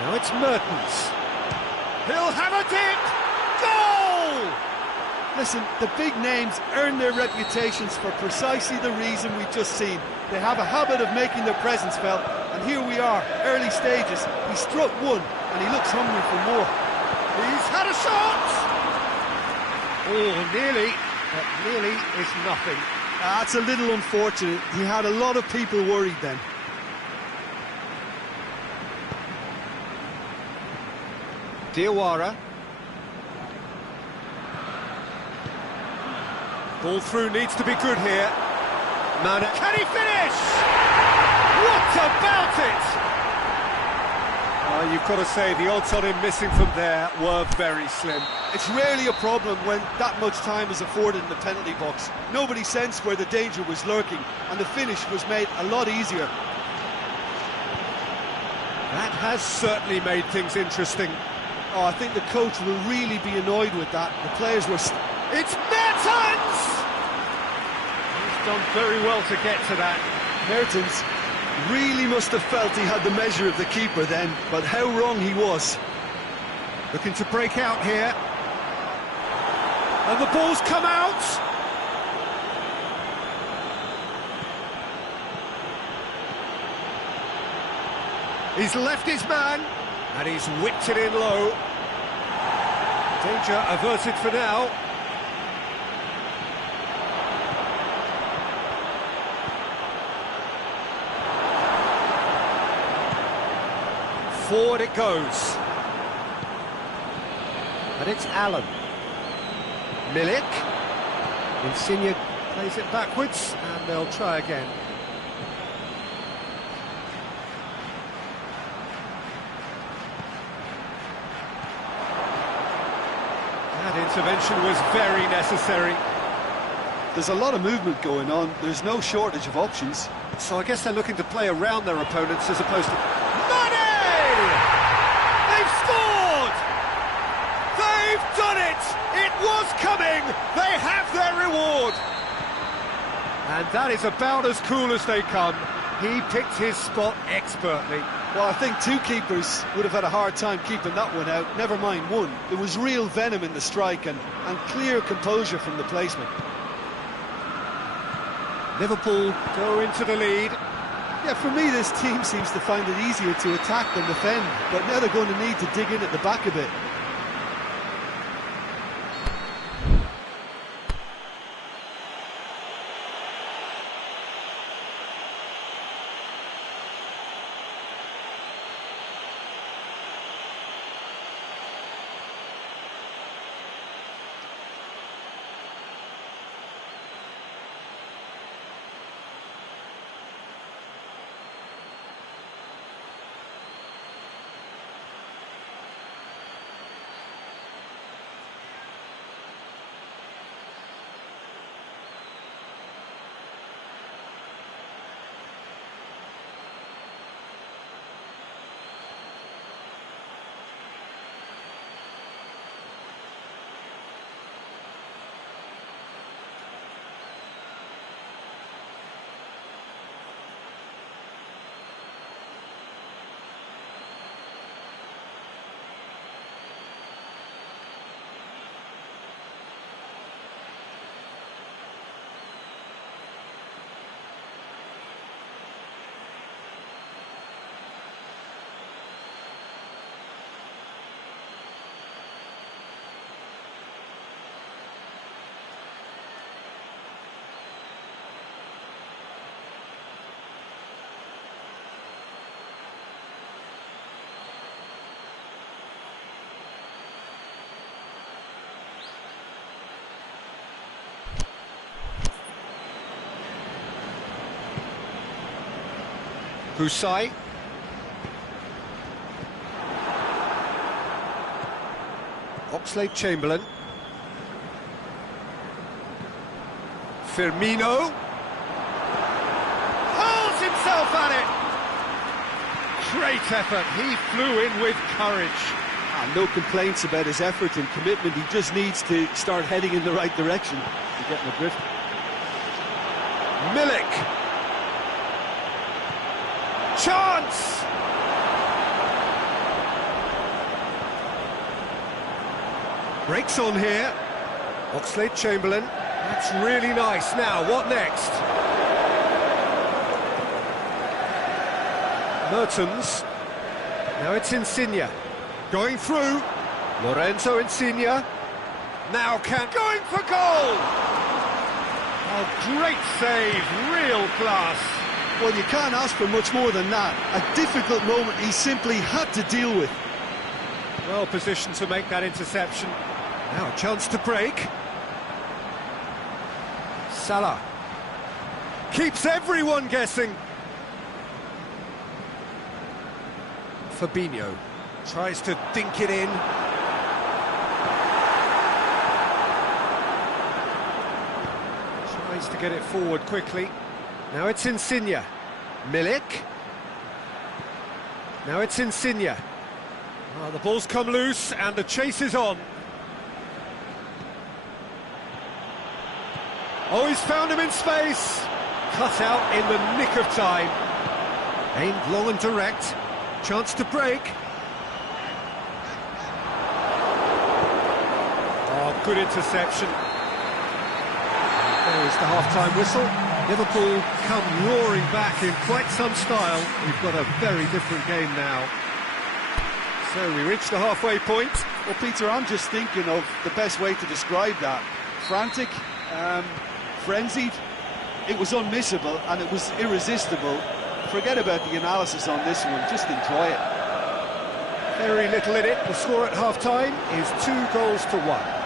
Now it's Mertens. He'll have a dip! Goal! Listen, the big names earn their reputations for precisely the reason we've just seen. They have a habit of making their presence felt, and here we are, early stages. He struck one, and he looks hungry for more. He's had a shot! Oh, nearly, but nearly is nothing. That's a little unfortunate. He had a lot of people worried then. Diawara. Ball through needs to be good here. Mane. Can he finish? What about it? You've got to say the odds on him missing from there were very slim. It's rarely a problem when that much time is afforded in the penalty box. Nobody sensed where the danger was lurking, and the finish was made a lot easier. That has certainly made things interesting. Oh, I think the coach will really be annoyed with that. The players were... It's Mertens! He's done very well to get to that. Mertens really must have felt he had the measure of the keeper then, but how wrong he was. Looking to break out here. And the ball's come out! He's left his man, and he's whipped it in low. Danger averted for now. Forward it goes. And it's Allen. Milik. Insigne plays it backwards, and they'll try again. That intervention was very necessary. There's a lot of movement going on. There's no shortage of options. So I guess they're looking to play around their opponents as opposed to... They've scored! They've done it! It was coming! They have their reward! And that is about as cool as they come. He picked his spot expertly. Well, I think two keepers would have had a hard time keeping that one out, never mind one. There was real venom in the strike and clear composure from the placement. Liverpool go into the lead. Yeah, for me, this team seems to find it easier to attack than defend, but now they're going to need to dig in at the back a bit. Husai. Oxlade-Chamberlain. Firmino. Hurls himself at it! Great effort, he flew in with courage. No complaints about his effort and commitment. He just needs to start heading in the right direction to get the drift. Milik. Chance! Breaks on here. Oxlade-Chamberlain. That's really nice. Now, what next? Mertens. Now it's Insigne. Going through. Lorenzo Insigne. Now going for goal! Oh, great save, real class. Well, you can't ask for much more than that. A difficult moment he simply had to deal with. Well positioned to make that interception. Now a chance to break. Salah. Keeps everyone guessing. Fabinho. Tries to dink it in. Tries to get it forward quickly. Now it's Insigne. Milik. Now it's Insigne. Oh, the ball's come loose and the chase is on. Oh, he's found him in space. Cut out in the nick of time. Aimed long and direct. Chance to break. Oh, good interception. There is the half-time whistle. Liverpool come roaring back in quite some style. We've got a very different game now. So we reach the halfway point. Well, Peter, I'm just thinking of the best way to describe that. Frantic, frenzied. It was unmissable and it was irresistible. Forget about the analysis on this one, just enjoy it. Very little in it. The score at half-time is 2-1.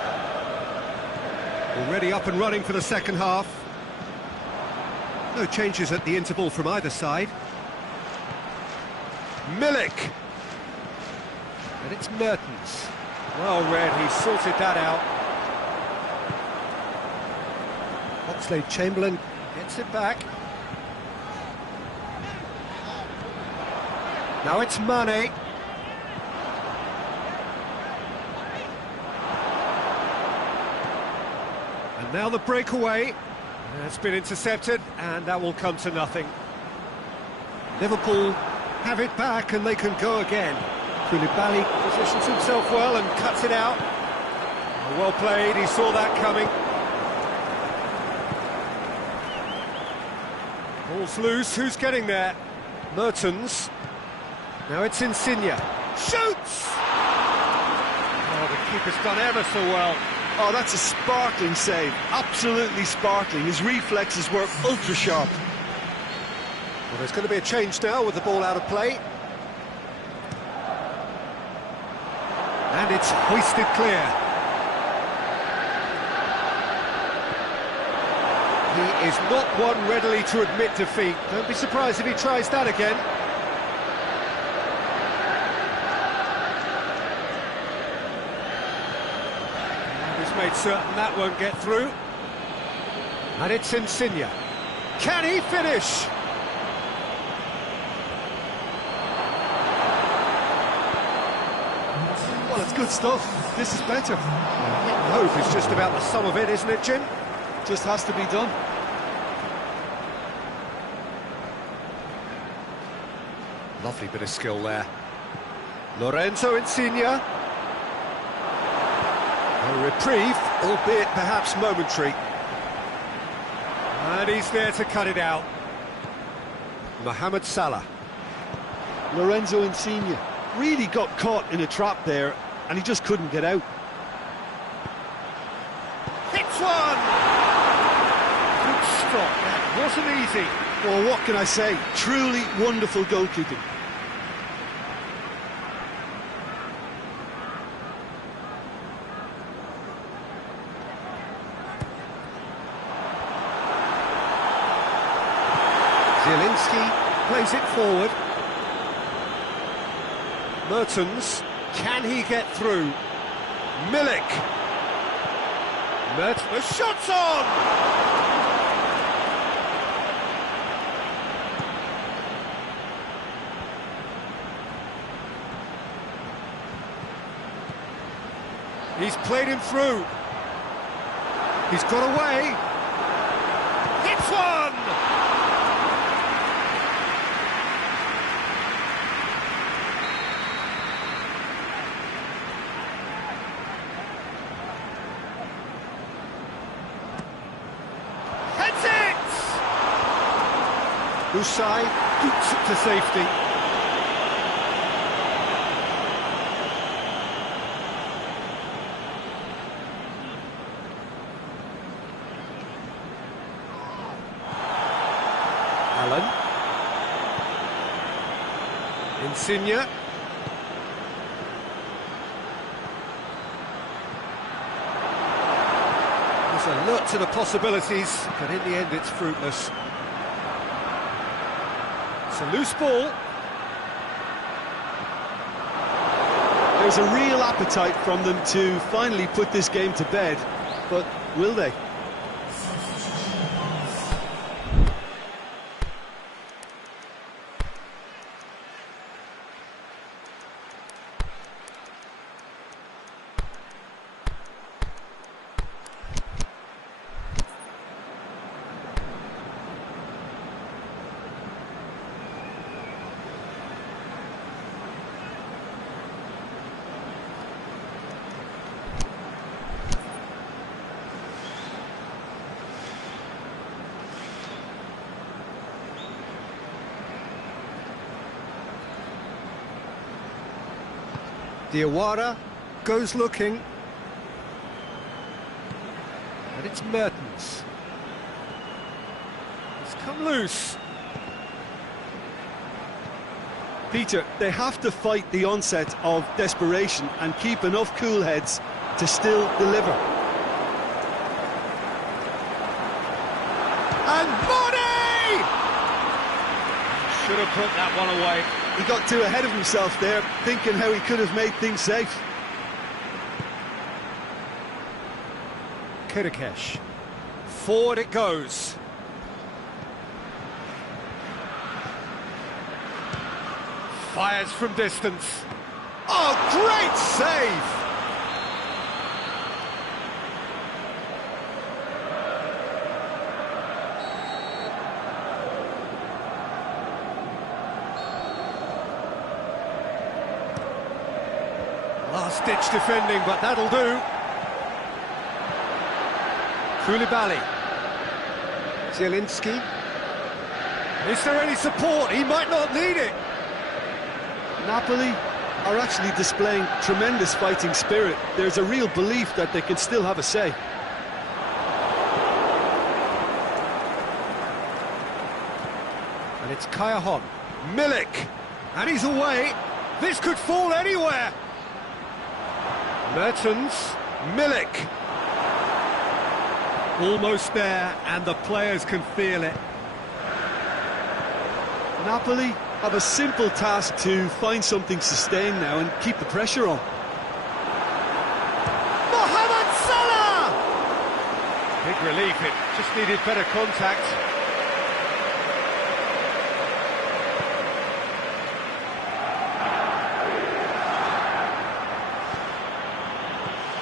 Already up and running for the second half. No changes at the interval from either side. Milik. And it's Mertens. Well read, he sorted that out. Oxlade-Chamberlain gets it back. Now it's Mane. And now the breakaway. It's been intercepted, and that will come to nothing. Liverpool have it back, and they can go again. Koulibaly positions himself well and cuts it out. Well played, he saw that coming. Ball's loose, who's getting there? Mertens. Now it's Insigne. Shoots! Oh, the keeper's done ever so well. Oh, that's a sparkling save. Absolutely sparkling. His reflexes were ultra-sharp. Well, there's going to be a change now with the ball out of play. And it's hoisted clear. He is not one readily to admit defeat. Don't be surprised if he tries that again. Made certain that won't get through. And it's Insigne. Can he finish? Well, it's good stuff. This is better. Hope is just about the sum of it, isn't it, Jim? Just has to be done. Lovely bit of skill there. Lorenzo Insigne. A reprieve, albeit perhaps momentary. And he's there to cut it out. Mohamed Salah. Lorenzo Insigne really got caught in a trap there, and he just couldn't get out. Hits one! Good stop, that wasn't easy. Well, what can I say? Truly wonderful goalkeeping. Zielinski. plays it forward. Mertens, can he get through? Milik. Mertens, the shot's on! He's played him through. He's got away. Hits one! Heads it! Usai boots it to safety. Allen. Insigne. There's a lot to the possibilities, but in the end it's fruitless. It's a loose ball. There's a real appetite from them to finally put this game to bed, but will they? Diawara goes looking. And it's Mertens. It's come loose. Peter, they have to fight the onset of desperation and keep enough cool heads to still deliver. And Body! Should have put that one away. He got too ahead of himself there, thinking how he could have made things safe. Kirikesh. Forward it goes. Fires from distance. Oh, great save! Last-ditch defending, but that'll do. Koulibaly. Zielinski. Is there any support? He might not need it. Napoli are actually displaying tremendous fighting spirit. There's a real belief that they can still have a say. And it's Kayahon. Milik. And he's away. This could fall anywhere. Mertens. Milik. Almost there, and the players can feel it. Napoli have a simple task to find something sustained now and keep the pressure on. Mohamed Salah! Big relief, it just needed better contact.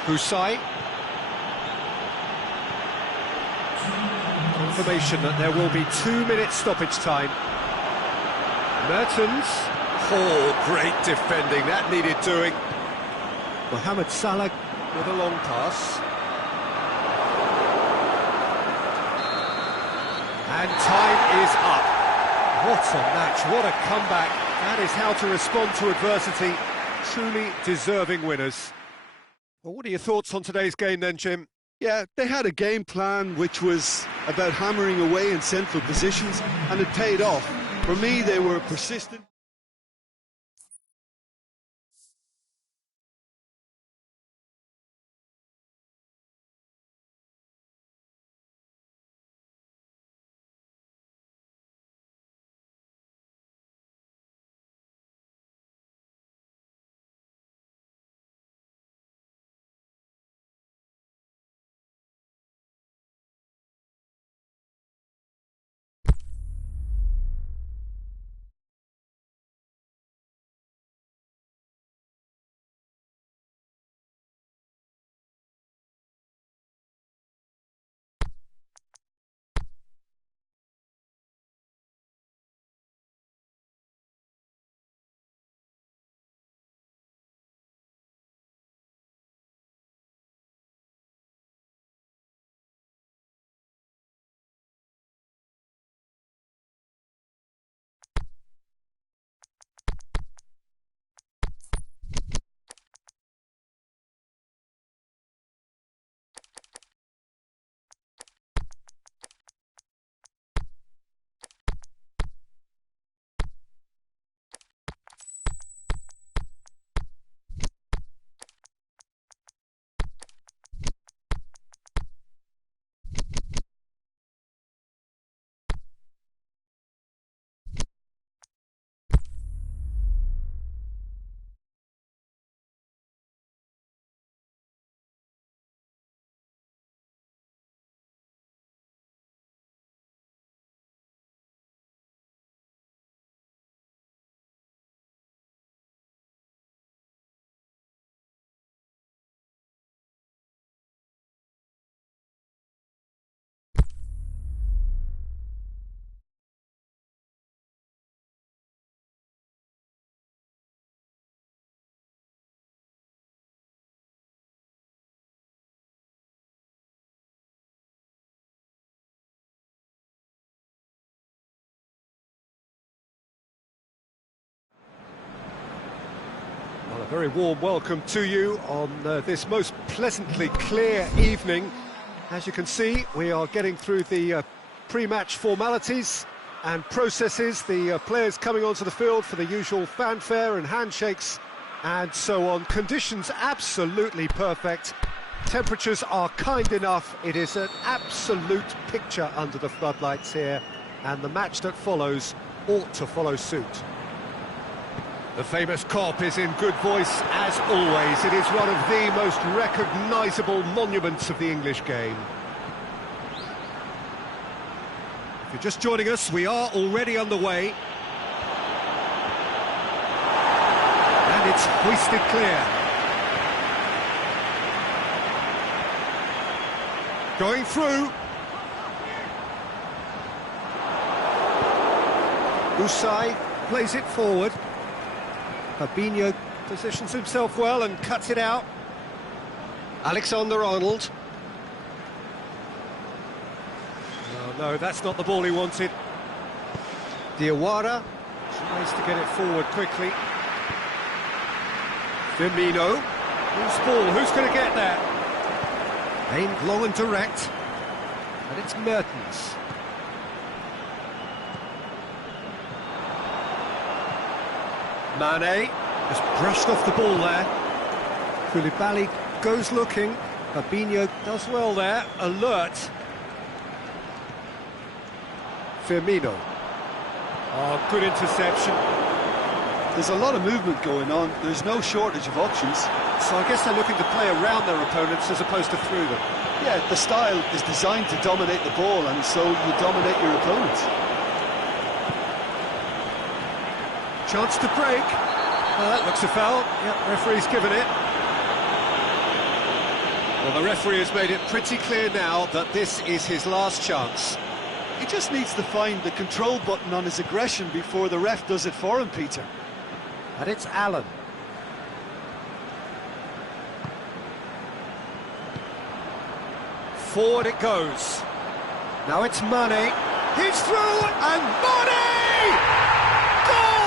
Usai. Confirmation that there will be 2 minutes stoppage time. Mertens. Oh, great defending, that needed doing. Mohamed Salah with a long pass. And time is up. What a match, what a comeback. That is how to respond to adversity. Truly deserving winners. Well, what are your thoughts on today's game then, Jim? Yeah, they had a game plan which was about hammering away in central positions, and it paid off. For me, they were persistent. Very warm welcome to you on this most pleasantly clear evening. As you can see, we are getting through the pre-match formalities and processes, the players coming onto the field for the usual fanfare and handshakes and so on. Conditions absolutely perfect. Temperatures are kind enough. It is an absolute picture under the floodlights here, and the match that follows ought to follow suit. The famous Kop is in good voice as always. It is one of the most recognisable monuments of the English game. If you're just joining us, we are already underway. And it's hoisted clear. Going through. Usai plays it forward. Fabinho positions himself well and cuts it out. Alexander-Arnold. No, that's not the ball he wanted. Diawara tries to get it forward quickly. Firmino. Loose ball, who's going to get that? Aimed long and direct. And it's Mertens. Mane just brushed off the ball there. Koulibaly goes looking. Fabinho does well there. Alert. Firmino. Oh, good interception. There's a lot of movement going on. There's no shortage of options. So I guess they're looking to play around their opponents as opposed to through them. Yeah, the style is designed to dominate the ball, and so you dominate your opponents. Chance to break. That looks a foul. Yep, referee's given it. Well, the referee has made it pretty clear now that this is his last chance. He just needs to find the control button on his aggression before the ref does it for him, Peter. And it's Allen. Forward it goes. Now it's Mane. He's through, and Mane! Goal!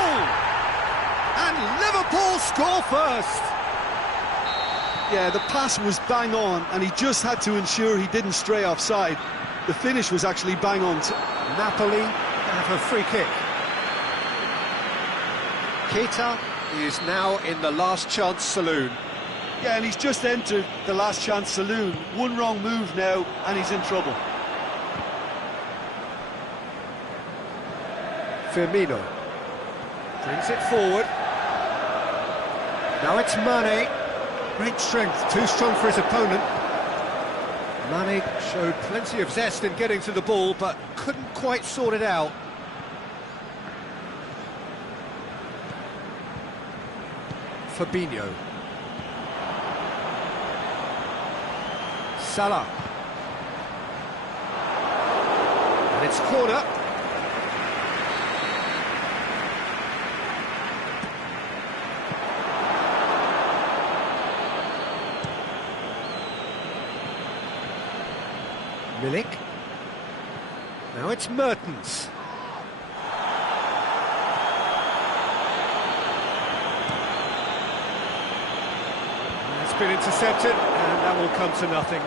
And Liverpool score first. Yeah, the pass was bang on, and he just had to ensure he didn't stray offside. The finish was actually bang on. Napoli have a free kick. Keita is now in the last chance saloon. Yeah, and he's just entered the last chance saloon. One wrong move now, and he's in trouble. Firmino brings it forward. Now it's Mane. Great strength, too strong for his opponent. Mane showed plenty of zest in getting to the ball, but couldn't quite sort it out. Fabinho. Salah. And it's corner. Milik. Now it's Mertens. It's been intercepted, and that will come to nothing.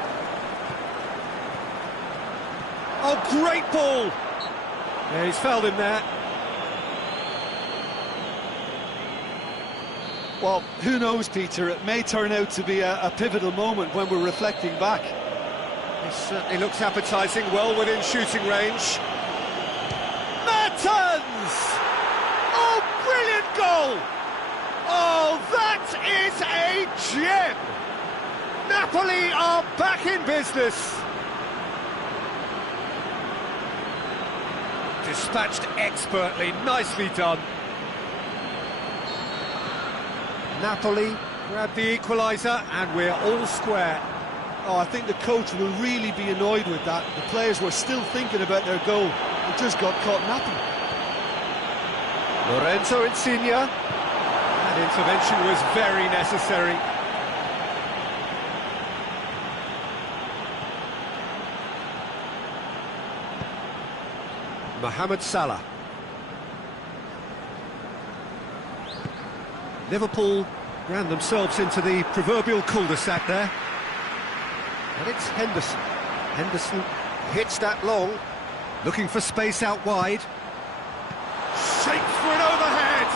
Oh, great ball! Yeah, he's fouled him there. Well, who knows, Peter? It may turn out to be a pivotal moment when we're reflecting back. He certainly looks appetising, well within shooting range. Mertens! Oh, brilliant goal! Oh, that is a gem! Napoli are back in business. Dispatched expertly, nicely done. Napoli grab the equaliser, and we're all square. Oh, I think the coach will really be annoyed with that. The players were still thinking about their goal and just got caught napping. Lorenzo Insigne. That intervention was very necessary. Mohamed Salah. Liverpool ran themselves into the proverbial cul-de-sac there. And it's Henderson. Henderson hits that long, looking for space out wide. Shapes for an overhead!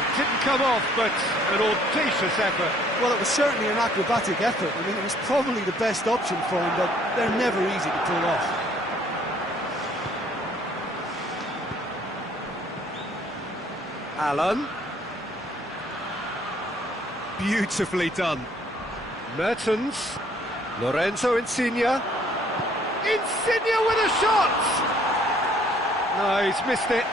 It didn't come off, but an audacious effort. Well, it was certainly an acrobatic effort. I mean, it was probably the best option for him, but they're never easy to pull off. Allen. Beautifully done. Mertens. Lorenzo Insigne. Insigne with a shot! No, he's missed it.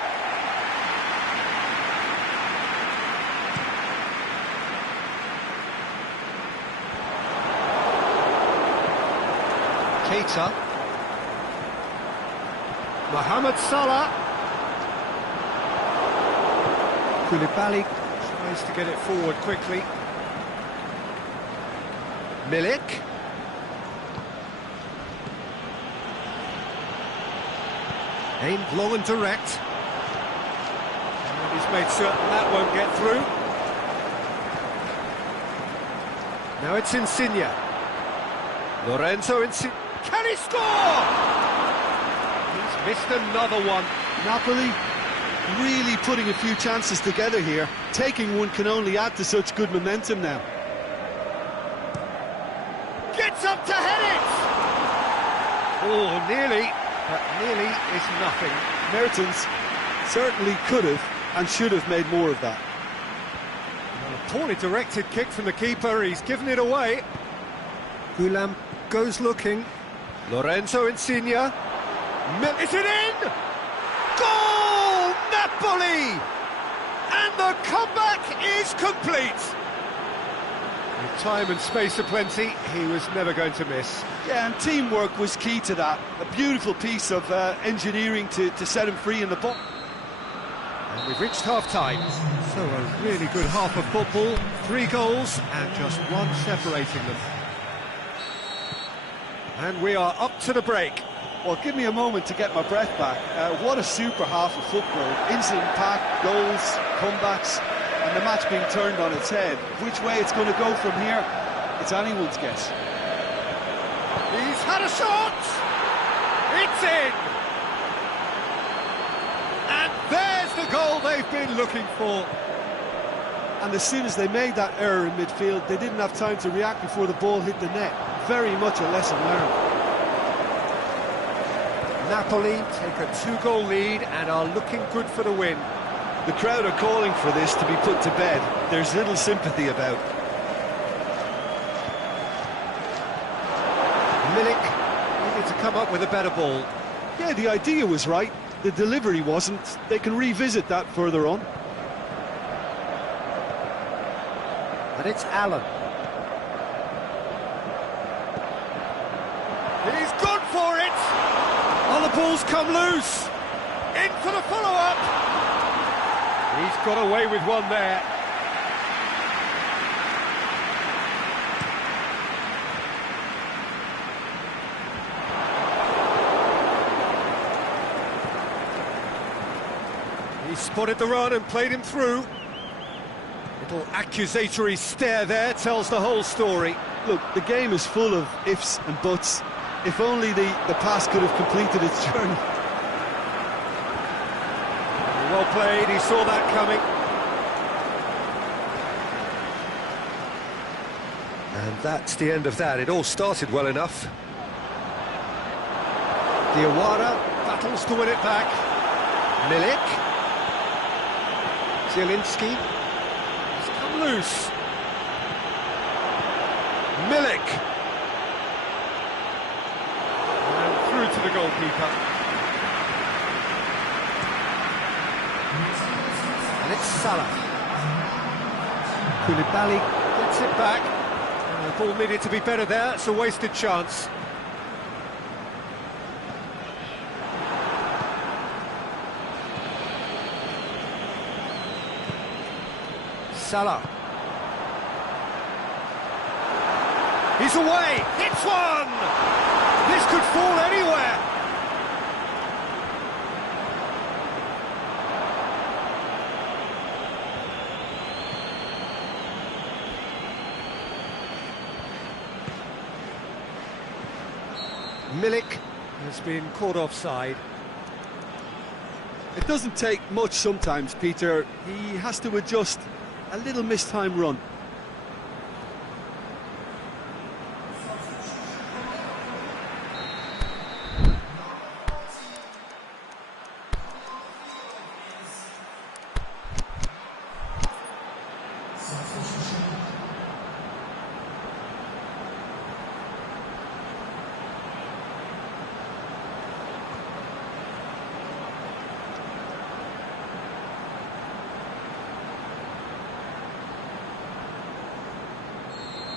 Keita. Mohamed Salah. Koulibaly tries to get it forward quickly. Milik. Aimed long and direct. And he's made certain that won't get through. Now it's Insigne. Lorenzo Insigne. Can he score? He's missed another one. Napoli really putting a few chances together here. Taking one can only add to such good momentum now. Gets up to head it! Oh, nearly, but nearly is nothing. Mertens certainly could have and should have made more of that. Well, a poorly directed kick from the keeper, he's given it away. Gulam goes looking. Lorenzo Insigne. Is it in? Goal! Napoli! And the comeback is complete. With time and space aplenty, he was never going to miss. Yeah, and teamwork was key to that. A beautiful piece of engineering to set him free in the box. And we've reached half-time. So a really good half of football. 3 goals and just one separating them. And we are up to the break. Well, give me a moment to get my breath back. What a super half of football. Incident-packed, goals, comebacks, and the match being turned on its head. Which way it's going to go from here, it's anyone's guess. He's had a shot! It's in! And there's the goal they've been looking for. And as soon as they made that error in midfield, they didn't have time to react before the ball hit the net. Very much a lesson learned. Napoli take a 2-goal lead and are looking good for the win. The crowd are calling for this to be put to bed. There's little sympathy about. Milik needed to come up with a better ball. Yeah, the idea was right. The delivery wasn't. They can revisit that further on. And it's Allen. He's gone for it! Oh, the ball's come loose! In for the follow-up! He's got away with one there. He spotted the run and played him through. Little accusatory stare there tells the whole story. Look, the game is full of ifs and buts. If only the pass could have completed its journey. Well played, he saw that coming. And that's the end of that. It all started well enough. Diawara battles to win it back. Milik. Zielinski. He's come loose. Milik. And through to the goalkeeper. And it's Salah. Koulibaly gets it back. The ball needed to be better there. It's a wasted chance. Salah. He's away. Hits one. This could fall anywhere. Milik has been caught offside. It doesn't take much sometimes, Peter. He has to adjust a little mistimed run.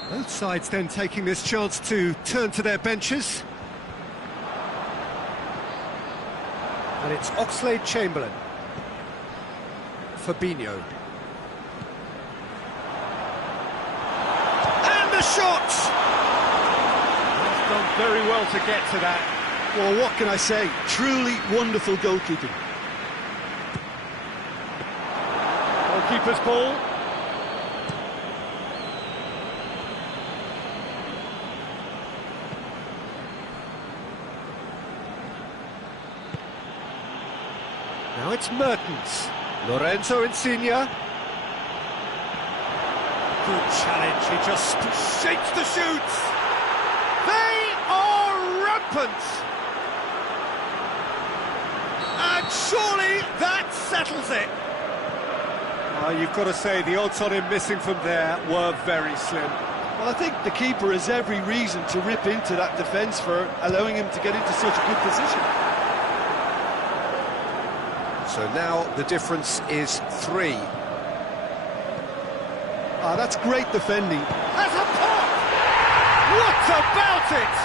Both sides then taking this chance to turn to their benches. And it's Oxlade-Chamberlain. Fabinho. And the shot! He's done very well to get to that. Well, what can I say? Truly wonderful goalkeeping. Goalkeeper's ball. Now it's Mertens. Lorenzo Insigne. Good challenge, he just shakes the shoots. They are rampant. And surely that settles it. You've got to say the odds on him missing from there were very slim. Well, I think the keeper has every reason to rip into that defence for allowing him to get into such a good position. So now the difference is 3. That's great defending. Has a pop! What about it?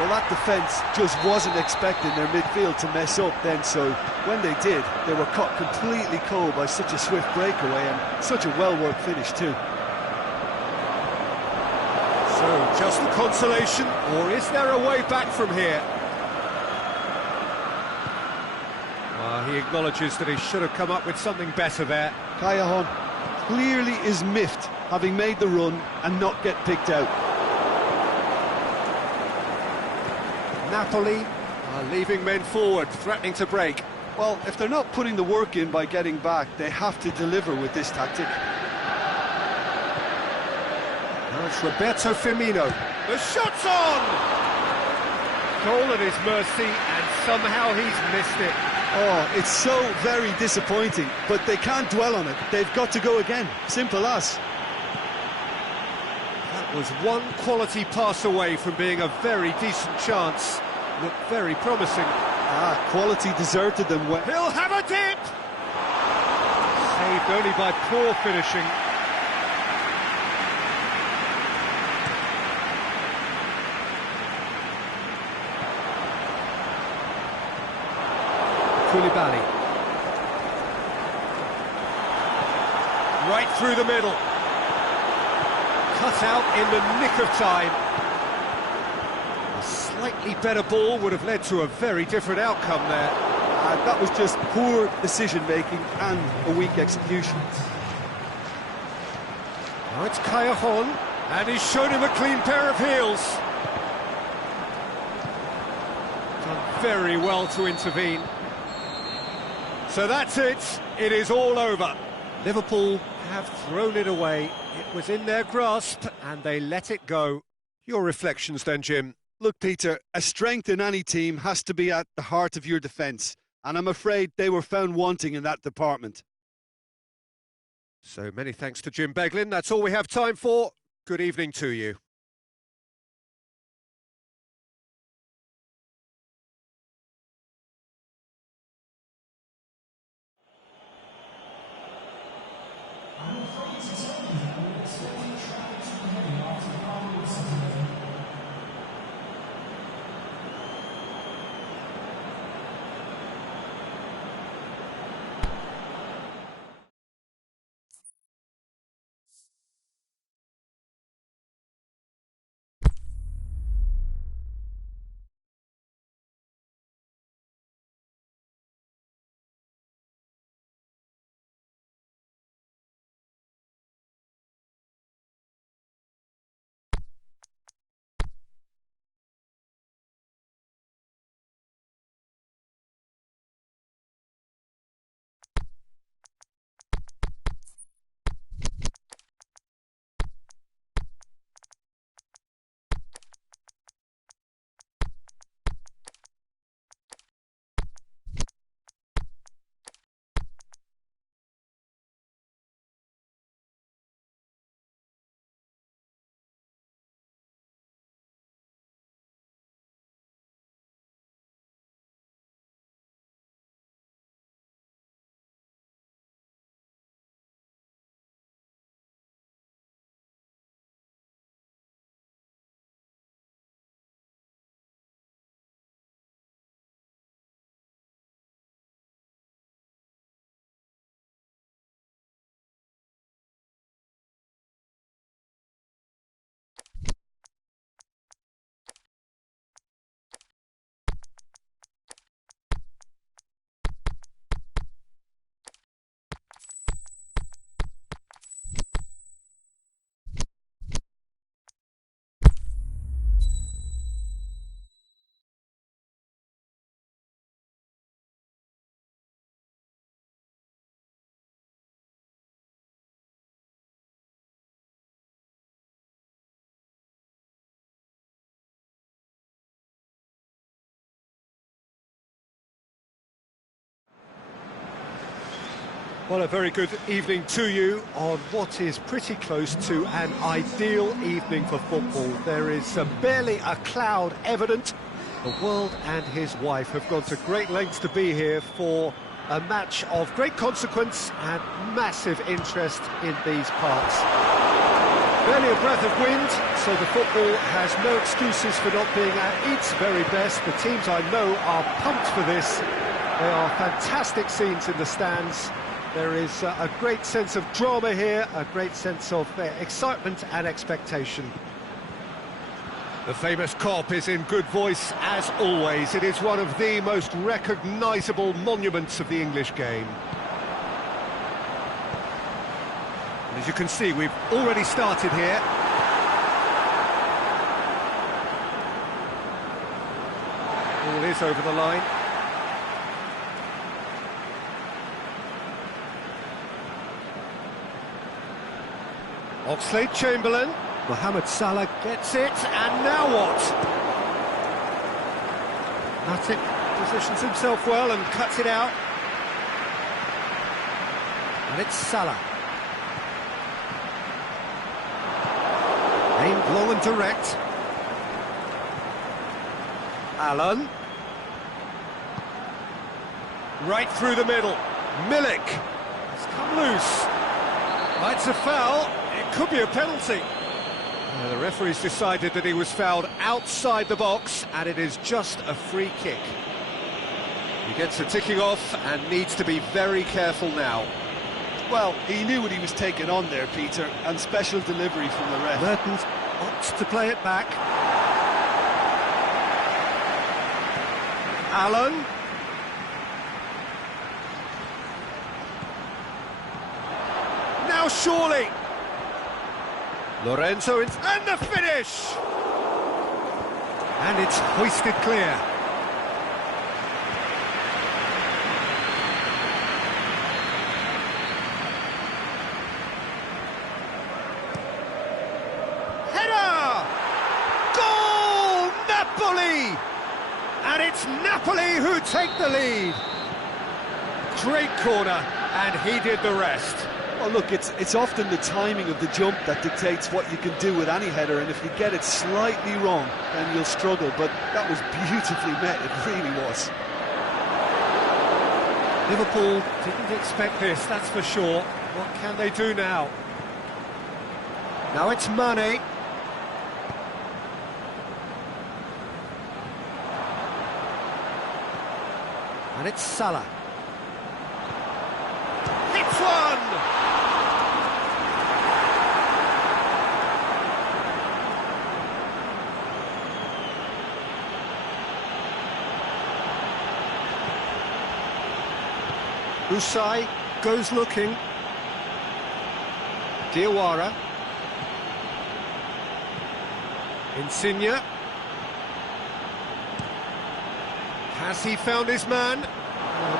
Well, that defence just wasn't expecting their midfield to mess up then, so when they did, they were caught completely cold by such a swift breakaway and such a well-worked finish too. So, just the consolation, or is there a way back from here? He acknowledges that he should have come up with something better there. Callejon clearly is miffed, having made the run and not get picked out. Napoli are leaving men forward, threatening to break. Well, if they're not putting the work in by getting back, they have to deliver with this tactic. Now it's Roberto Firmino. The shot's on! Goal at his mercy, and somehow he's missed it. Oh, it's so very disappointing, but they can't dwell on it. They've got to go again. Simple as. That was one quality pass away from being a very decent chance. Looked very promising. Quality deserted them. He'll have a dip! Saved only by poor finishing. Koulibaly. Right through the middle. Cut out in the nick of time. A slightly better ball would have led to a very different outcome there. That was just poor decision-making and a weak execution. Now it's Callejon, and he's shown him a clean pair of heels. Done very well to intervene. So that's it. It is all over. Liverpool have thrown it away. It was in their grasp, and they let it go. Your reflections then, Jim? Look, Peter, a strength in any team has to be at the heart of your defence, and I'm afraid they were found wanting in that department. So many thanks to Jim Beglin. That's all we have time for. Good evening to you. Well, a very good evening to you on what is pretty close to an ideal evening for football. There is barely a cloud evident. The world and his wife have gone to great lengths to be here for a match of great consequence and massive interest in these parts. Barely a breath of wind, so the football has no excuses for not being at its very best. The teams I know are pumped for this. There are fantastic scenes in the stands. There is a great sense of drama here, a great sense of excitement and expectation. The famous Kop is in good voice as always. It is one of the most recognisable monuments of the English game. And as you can see, we've already started here. Ball is over the line. Oxlade-Chamberlain, Mohamed Salah gets it, and now what? Matic positions himself well and cuts it out. And it's Salah. Aimed long and direct. Allen. Right through the middle. Milik has come loose. It's a foul. It could be a penalty. The referee's decided that he was fouled outside the box, and it is just a free kick. He gets the ticking off and needs to be very careful now. Well, he knew what he was taking on there, Peter, and special delivery from the ref. Mertens opts to play it back. Allen. Now surely. Lorenzo and the finish! And it's hoisted clear. Header! Goal! Napoli! And it's Napoli who take the lead. Great corner, and he did the rest. Well, look, it's often the timing of the jump that dictates what you can do with any header, and if you get it slightly wrong, then you'll struggle, but that was beautifully met, it really was. Liverpool didn't expect this, that's for sure. What can they do now? Now it's Mane. And it's Salah. Hits one! Usai goes looking. Diawara. Insigne. Has he found his man? The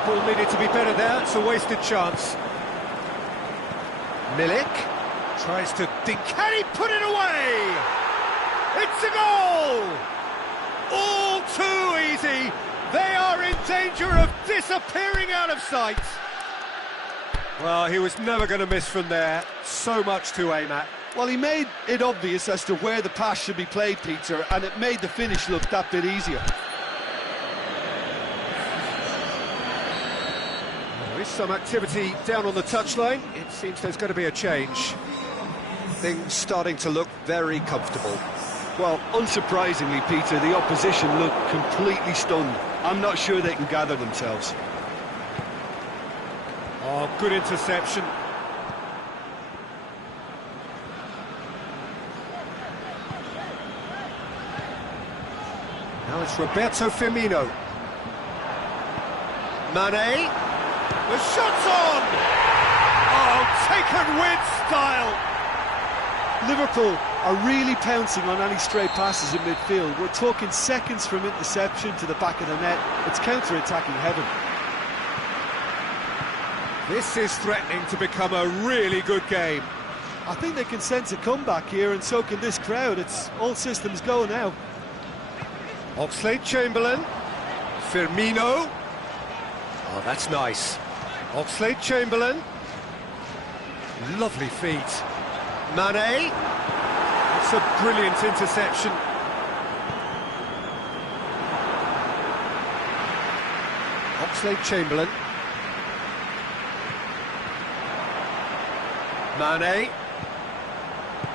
ball needed to be better there, it's a wasted chance. Milik tries to dink. Can he put it away? It's a goal! All too easy. They are in danger of disappearing out of sight. Well, he was never going to miss from there. So much to aim at. Well, he made it obvious as to where the pass should be played, Peter, and it made the finish look that bit easier. There is some activity down on the touchline. It seems there's going to be a change. Things starting to look very comfortable. Well, unsurprisingly, Peter, the opposition look completely stunned. I'm not sure they can gather themselves. Oh, good interception. Now it's Roberto Firmino. Mane. The shot's on! Oh, taken with style! Liverpool are really pouncing on any stray passes in midfield. We're talking seconds from interception to the back of the net. It's counter-attacking heaven. This is threatening to become a really good game. I think they can sense a comeback here, and so can this crowd. It's all systems go now. Oxlade-Chamberlain. Firmino. Oh, that's nice. Oxlade-Chamberlain. Lovely feet. Mane. It's a brilliant interception. Oxlade-Chamberlain. Mane.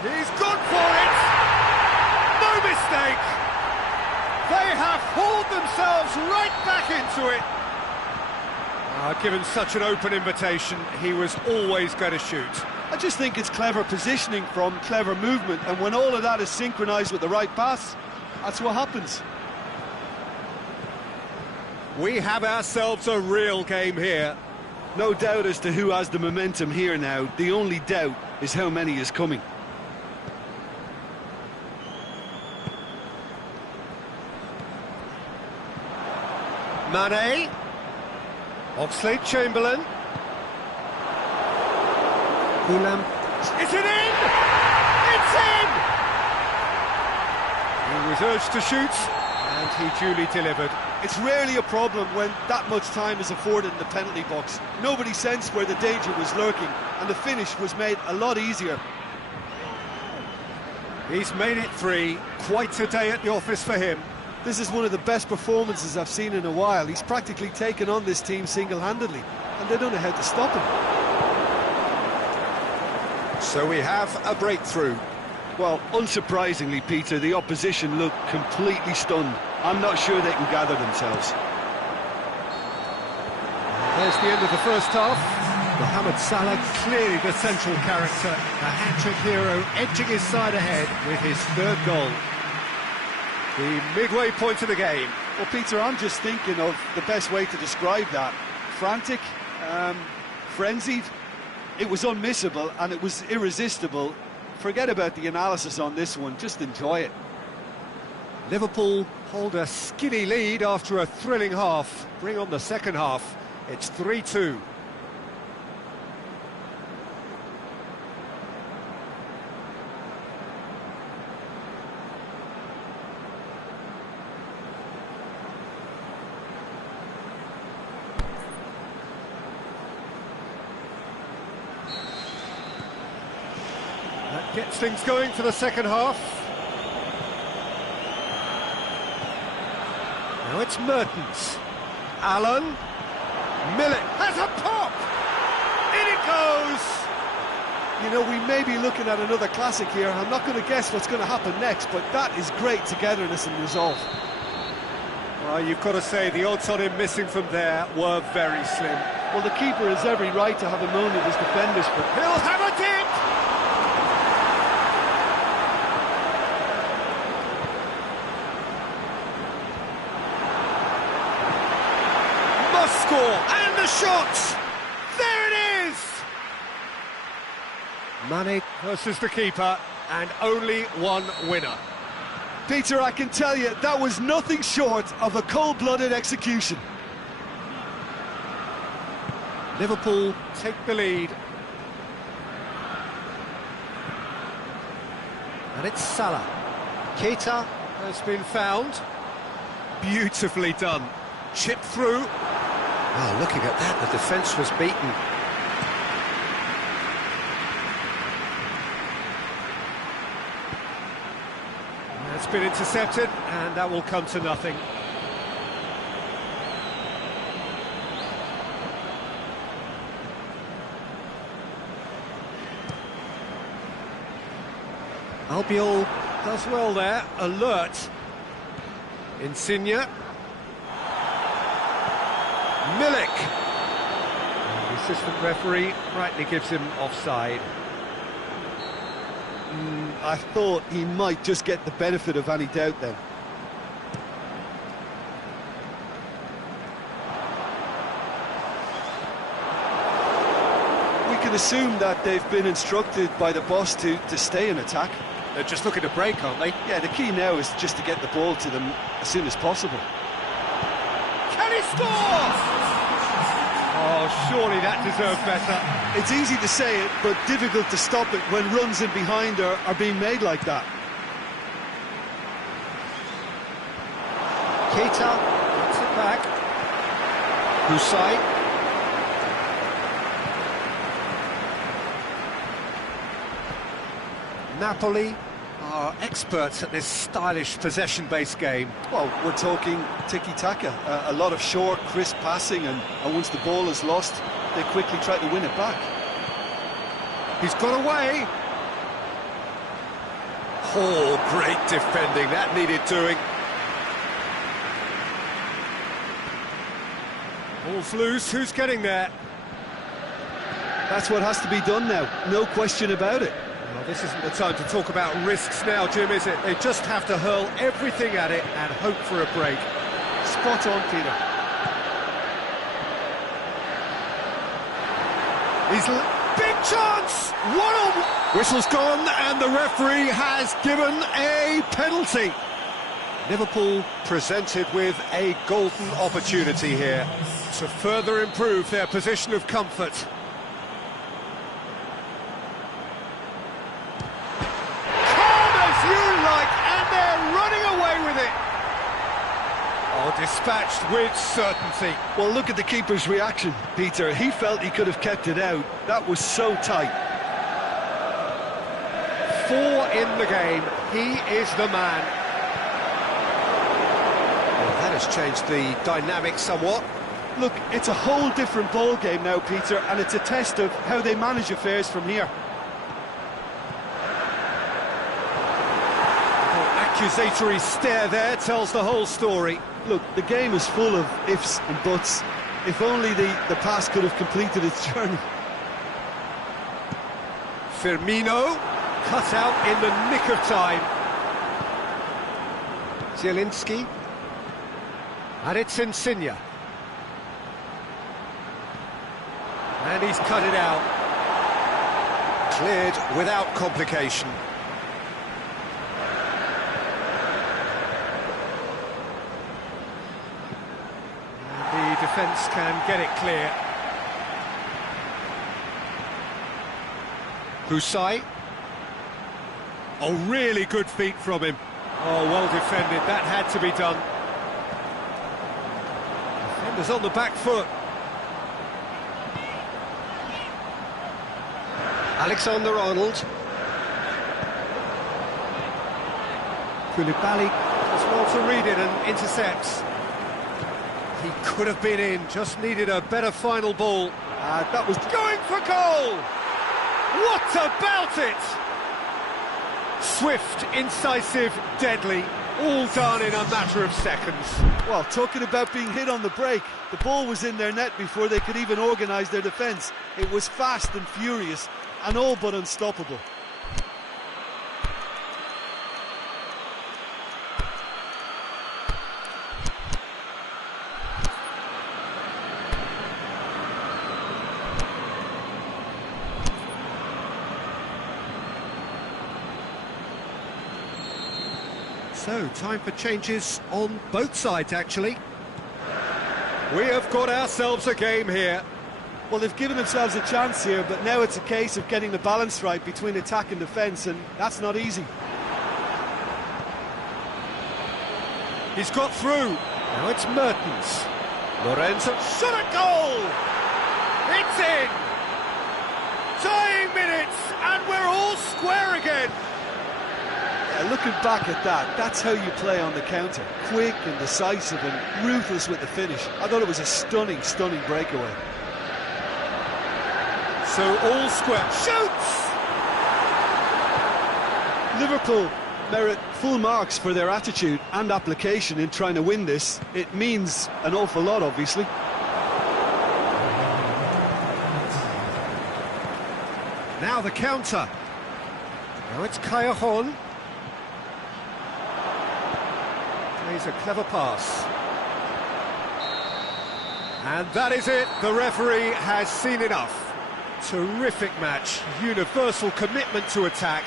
He's gone for it! No mistake! They have hauled themselves right back into it. Given such an open invitation, he was always going to shoot. I just think it's clever positioning from clever movement, and when all of that is synchronised with the right pass, that's what happens. We have ourselves a real game here. No doubt as to who has the momentum here now. The only doubt is how many is coming. Mane. Oxlade-Chamberlain. Ulam. Is it in? It's in! He was urged to shoot, and he duly delivered. It's rarely a problem when that much time is afforded in the penalty box. Nobody sensed where the danger was lurking, and the finish was made a lot easier. He's made it 3. Quite a day at the office for him. This is one of the best performances I've seen in a while. He's practically taken on this team single-handedly, and they don't know how to stop him. So we have a breakthrough. Well, unsurprisingly, Peter, the opposition look completely stunned. I'm not sure they can gather themselves. There's the end of the first half. Mohamed Salah, clearly the central character, a hat-trick hero, edging his side ahead with his 3rd goal. The midway point of the game. Well, Peter, I'm just thinking of the best way to describe that. Frantic, frenzied. It was unmissable and it was irresistible. Forget about the analysis on this one, just enjoy it. Liverpool hold a skinny lead after a thrilling half. Bring on the second half. It's 3-2. That gets things going for the second half. Now it's Mertens. Allen. Millet has a pop! In it goes! You know, we may be looking at another classic here. I'm not going to guess what's going to happen next, but that is great togetherness and resolve. Well, you've got to say the odds on him missing from there were very slim. Well, the keeper has every right to have a moan at his defenders, but he'll have a dip! Score, and the shot! There it is! Mane versus the keeper, and only one winner. Peter, I can tell you, that was nothing short of a cold-blooded execution. Liverpool take the lead. And it's Salah. Keita has been found. Beautifully done. Chipped through. Oh, looking at that, the defence was beaten. That's been intercepted, and that will come to nothing. Albiol does well there, alert. Insigne. Milik. The assistant referee rightly gives him offside. I thought he might just get the benefit of any doubt then. We can assume that they've been instructed by the boss to stay in attack. They're just looking to break, aren't they? Yeah, the key now is just to get the ball to them as soon as possible. Can he score? Oh, surely that deserved better. It's easy to say it, but difficult to stop it when runs in behind are being made like that. Keita gets it back. Husai. Napoli are experts at this stylish possession-based game. Well, we're talking tiki-taka, a lot of short, crisp passing, and once the ball is lost, they quickly try to win it back. He's got away. Oh, great defending, that needed doing. Ball's loose, who's getting there? That's what has to be done now, no question about it. Well, this isn't the time to talk about risks now, Jim, is it? They just have to hurl everything at it and hope for a break. Spot on, Peter. Big chance! Whistle's gone and the referee has given a penalty. Liverpool presented with a golden opportunity here to further improve their position of comfort. Calm as you like, and they're running away with it. Oh, dispatched with certainty. Well, look at the keeper's reaction, Peter. He felt he could have kept it out. That was so tight. 4 in the game. He is the man. Well, that has changed the dynamic somewhat. Look, it's a whole different ball game now, Peter, and it's a test of how they manage affairs from here. Accusatory stare there tells the whole story. Look, the game is full of ifs and buts. If only the pass could have completed its journey. Firmino, cut out in the nick of time. Zielinski. And it's Insigne. And he's cut it out. Cleared without complication. The defence can get it clear. Husai. Oh, really good feet from him. Oh, well defended. That had to be done. Defenders on the back foot. Alexander-Arnold. Koulibaly does well to read it and intercepts. He could have been in, just needed a better final ball. That was going for goal! What about it? Swift, incisive, deadly, all done in a matter of seconds. Well, talking about being hit on the break, the ball was in their net before they could even organise their defence. It was fast and furious, and all but unstoppable. So, time for changes on both sides, actually. We have got ourselves a game here. Well, they've given themselves a chance here, but now it's a case of getting the balance right between attack and defence, and that's not easy. He's got through. Now it's Mertens. Lorenzo shot a goal! It's in! Tying minutes, and we're all square again. Looking back at that, that's how you play on the counter. Quick and decisive and ruthless with the finish. I thought it was a stunning, stunning breakaway. So all square. Shoots! Liverpool merit full marks for their attitude and application in trying to win this. It means an awful lot, obviously. Now the counter. Now it's Callejon. Plays a clever pass. And that is it. The referee has seen enough. Terrific match. Universal commitment to attack.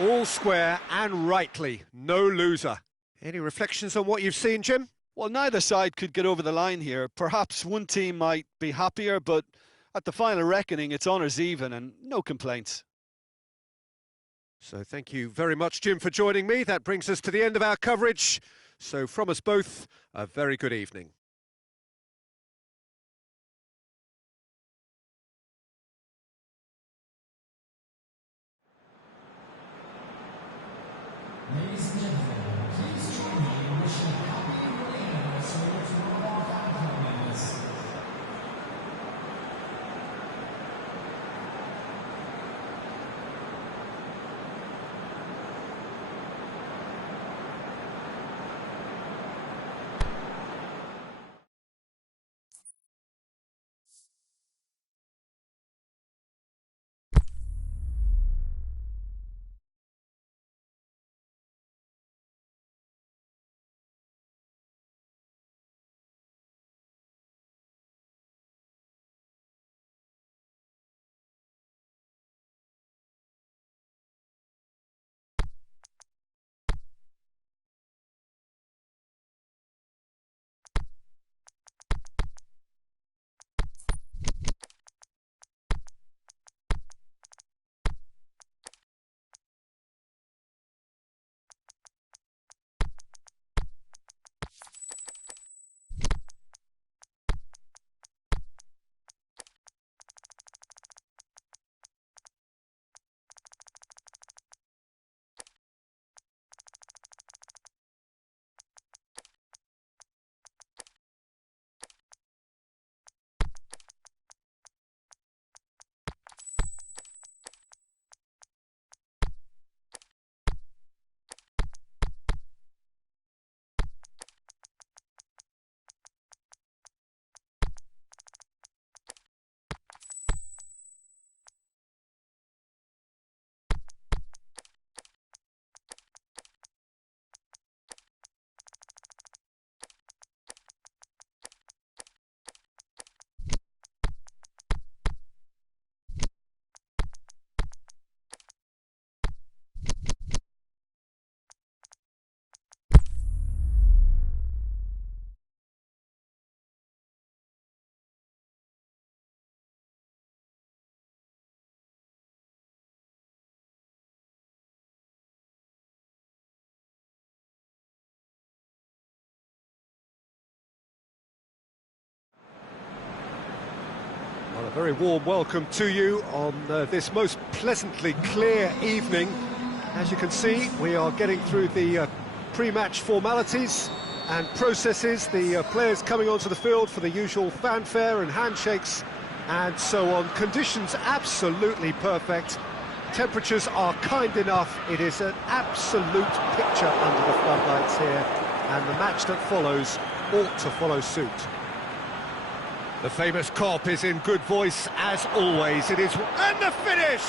All square and rightly. No loser. Any reflections on what you've seen, Jim? Well, neither side could get over the line here. Perhaps one team might be happier, but at the final reckoning, it's honours even and no complaints. So thank you very much, Jim, for joining me. That brings us to the end of our coverage. So from us both, a very good evening. Ladies and gentlemen, please join me in wishing a happy wedding anniversary to one of our fan club members. Well, a very warm welcome to you on this most pleasantly clear evening. As you can see, we are getting through the pre-match formalities and processes, the players coming onto the field for the usual fanfare and handshakes and so on. Conditions absolutely perfect. Temperatures are kind enough. It is an absolute picture under the floodlights here, and the match that follows ought to follow suit. The famous Kop is in good voice as always. It is, and the finish!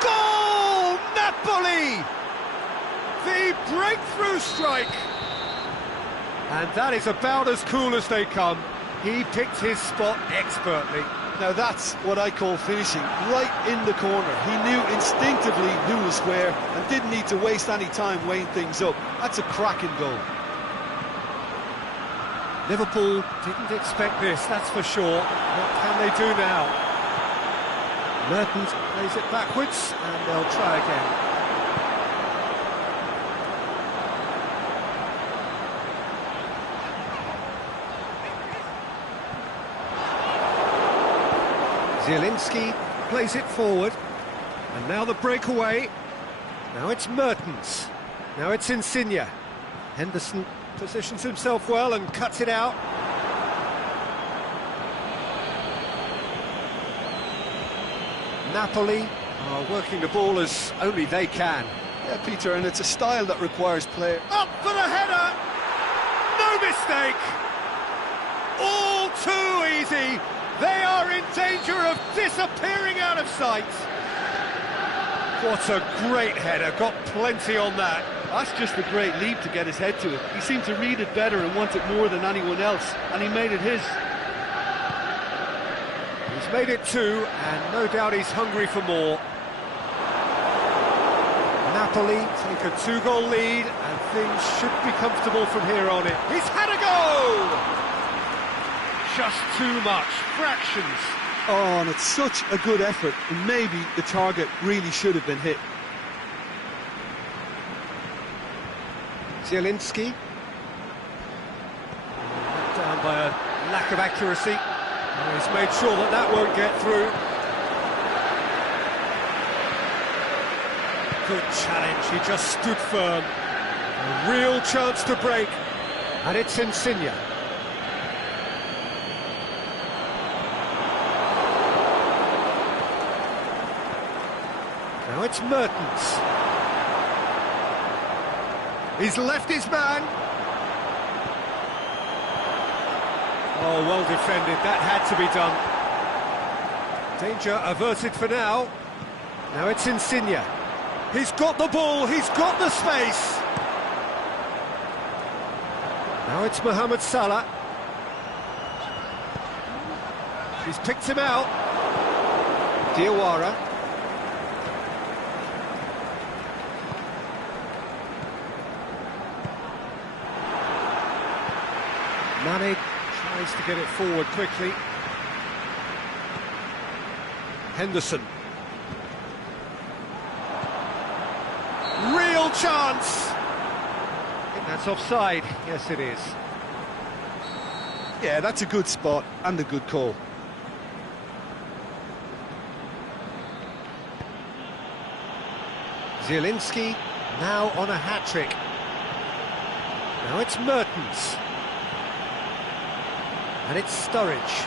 Goal! Napoli! The breakthrough strike! And that is about as cool as they come. He picked his spot expertly. Now that's what I call finishing, right in the corner. He knew instinctively who was where and didn't need to waste any time weighing things up. That's a cracking goal. Liverpool didn't expect this, that's for sure. What can they do now? Mertens plays it backwards, and they'll try again. Zielinski plays it forward, and now the breakaway. Now it's Mertens. Now it's Insigne. Henderson positions himself well and cuts it out. Napoli are working the ball as only they can. Yeah, Peter, and it's a style that requires play. Up for the header! No mistake! All too easy! They are in danger of disappearing out of sight! What a great header, got plenty on that. That's just a great leap to get his head to it. He seemed to read it better and want it more than anyone else, and he made it his. He's made it two, and no doubt he's hungry for more. Napoli take a two-goal lead, and things should be comfortable from here on in. He's had a goal! Just too much, fractions. Oh, and it's such a good effort, and maybe the target really should have been hit. Zielinski. Let down by a lack of accuracy. And he's made sure that that won't get through. Good challenge, he just stood firm. A real chance to break. And it's Insigne. Now it's Mertens. He's left his man. Oh, well defended, that had to be done. Danger averted for now. Now it's Insigne. He's got the ball, he's got the space. Now it's Mohamed Salah. He's picked him out. Diawara. Mane tries to get it forward quickly. Henderson. Real chance! I think that's offside. Yes, it is. Yeah, that's a good spot and a good call. Zielinski now on a hat-trick. Now it's Mertens. And it's Sturridge.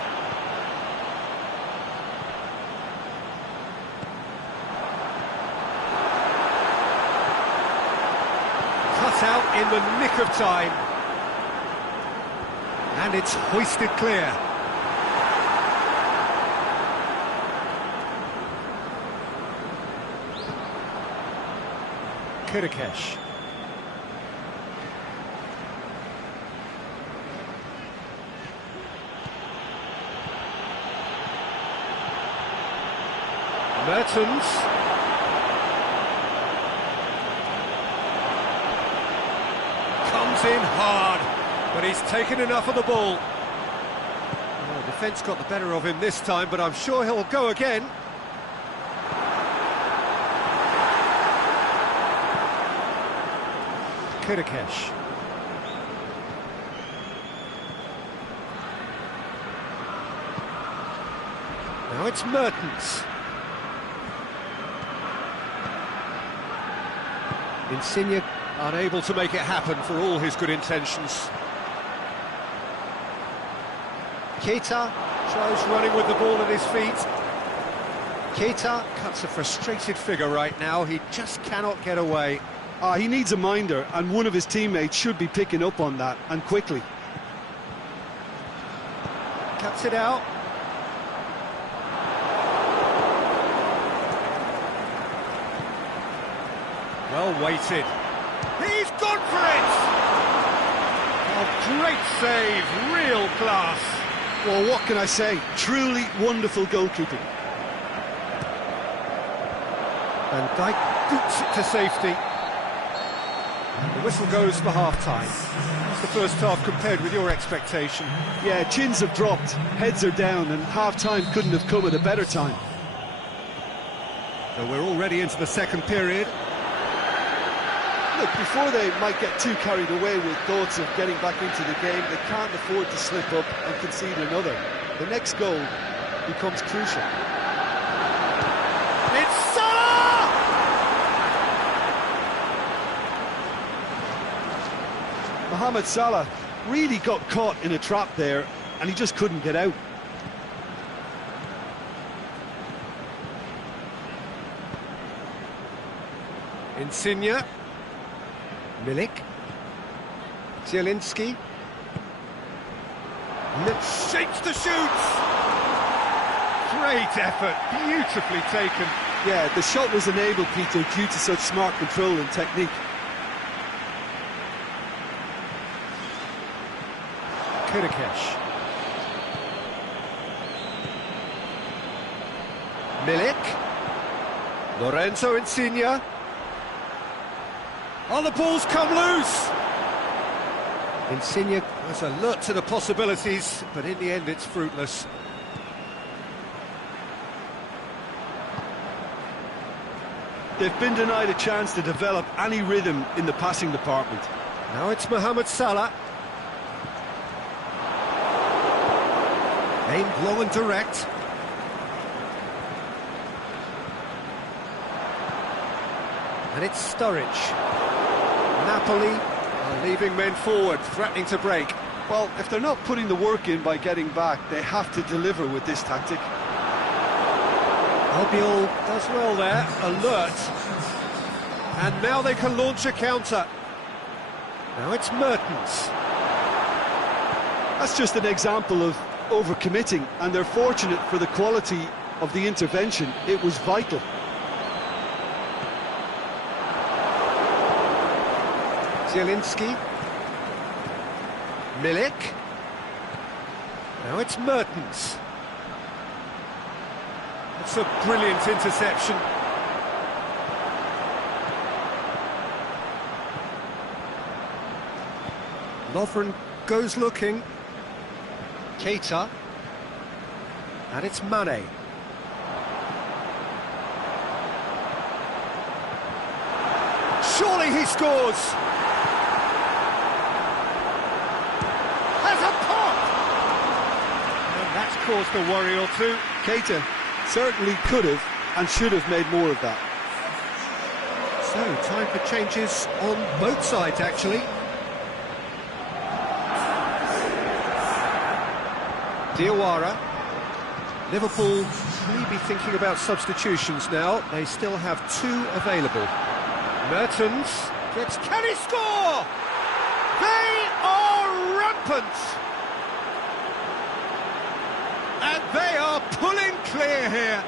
Cut out in the nick of time. And it's hoisted clear. Kirikesh. Mertens. Comes in hard, but he's taken enough of the ball. Well, defence got the better of him this time, but I'm sure he'll go again. Kirikesh. Now it's Mertens. Insigne unable to make it happen for all his good intentions. Keita tries running with the ball at his feet. Keita cuts a frustrated figure right now, he just cannot get away. He needs a minder, and one of his teammates should be picking up on that, and quickly. Cuts it out. Well weighted. He's gone for it! Oh, great save, real class. Well, what can I say? Truly wonderful goalkeeping. Van Dijk boots it to safety. And the whistle goes for half-time. That's the first half compared with your expectation. Yeah, chins have dropped, heads are down, and half-time couldn't have come at a better time. So we're already into the second period. Look, before they might get too carried away with thoughts of getting back into the game, they can't afford to slip up and concede another. The next goal becomes crucial. It's Salah! Mohamed Salah really got caught in a trap there, and he just couldn't get out. Insigne. Milik. Zielinski. Shapes to shoot! Great effort, beautifully taken. Yeah, the shot was enabled, Peter, due to such smart control and technique. Kirikesh. Milik. Lorenzo Insigne. Oh, the ball's come loose! Insigne was alert to the possibilities, but in the end it's fruitless. They've been denied a chance to develop any rhythm in the passing department. Now it's Mohamed Salah. Aimed low and direct. And it's Sturridge. Napoli are leaving men forward, threatening to break. Well, if they're not putting the work in by getting back, they have to deliver with this tactic. Albiol does well there, alert. And now they can launch a counter. Now it's Mertens. That's just an example of overcommitting, and they're fortunate for the quality of the intervention. It was vital. Zielinski. Milik. Now it's Mertens. It's a brilliant interception. Lovren goes looking. Keita. And it's Mane. Surely he scores! Has a pop! And that's caused a worry or two. Keita certainly could have and should have made more of that. So, time for changes on both sides, actually. Diawara. Liverpool may be thinking about substitutions now. They still have two available. Mertens gets... Can he score? They are rampant! And they are pulling clear here.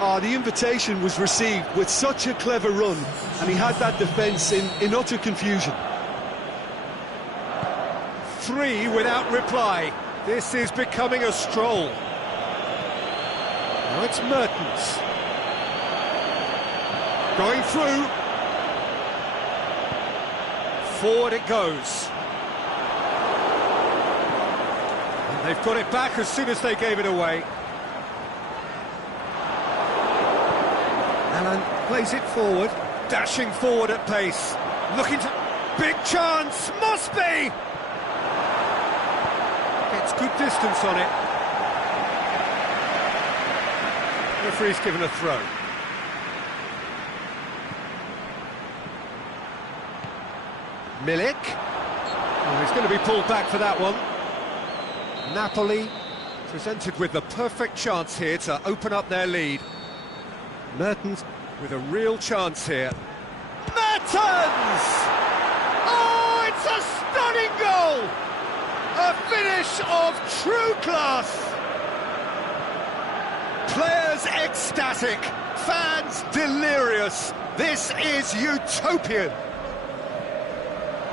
Oh, the invitation was received with such a clever run, and he had that defence in utter confusion. 3 without reply. This is becoming a stroll. Now it's Mertens. Going through. Forward it goes. And they've got it back as soon as they gave it away. Alan plays it forward. Dashing forward at pace. Looking to... Big chance! Must be! Gets good distance on it. Referee's given a throw. Milik. Oh, he's going to be pulled back for that one. Napoli presented with the perfect chance here to open up their lead. Mertens with a real chance here. Mertens! Oh, it's a stunning goal! A finish of true class! Players ecstatic, fans delirious. This is utopian.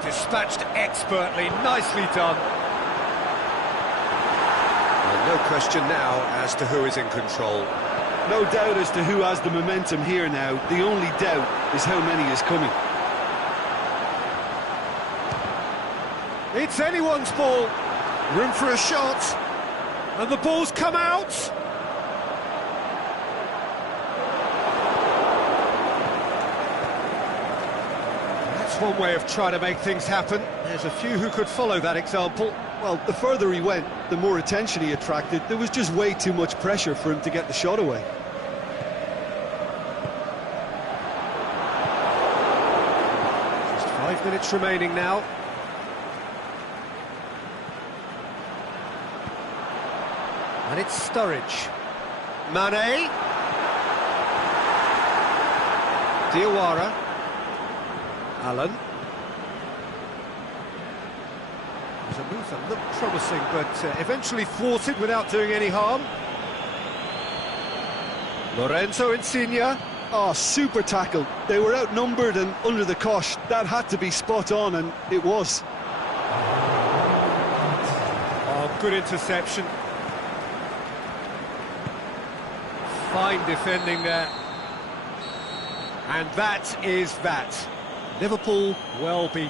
Dispatched expertly, nicely done. Well, no question now as to who is in control. No doubt as to who has the momentum here now. The only doubt is how many is coming. It's anyone's ball. Room for a shot. And the ball's come out. That's one way of trying to make things happen. There's a few who could follow that example. Well, the further he went, the more attention he attracted. There was just way too much pressure for him to get the shot away. Just 5 minutes remaining now. And it's Sturridge. Mane. Diawara. Allen. It was a move that looked promising, but eventually thwarted without doing any harm. Lorenzo Insigne. Oh, super tackle. They were outnumbered and under the cosh. That had to be spot on, and it was. Oh, good interception. Fine defending there. And that is that. Liverpool well beaten.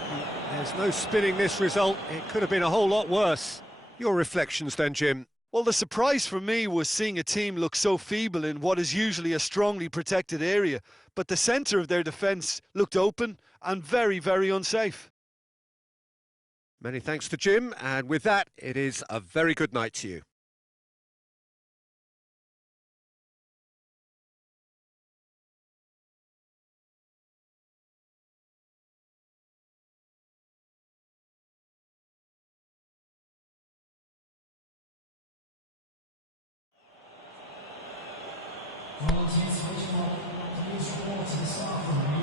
There's no spinning this result. It could have been a whole lot worse. Your reflections then, Jim? Well, the surprise for me was seeing a team look so feeble in what is usually a strongly protected area. But the centre of their defence looked open and very, very unsafe. Many thanks to Jim. And with that, it is a very good night to you. police report to the staff room.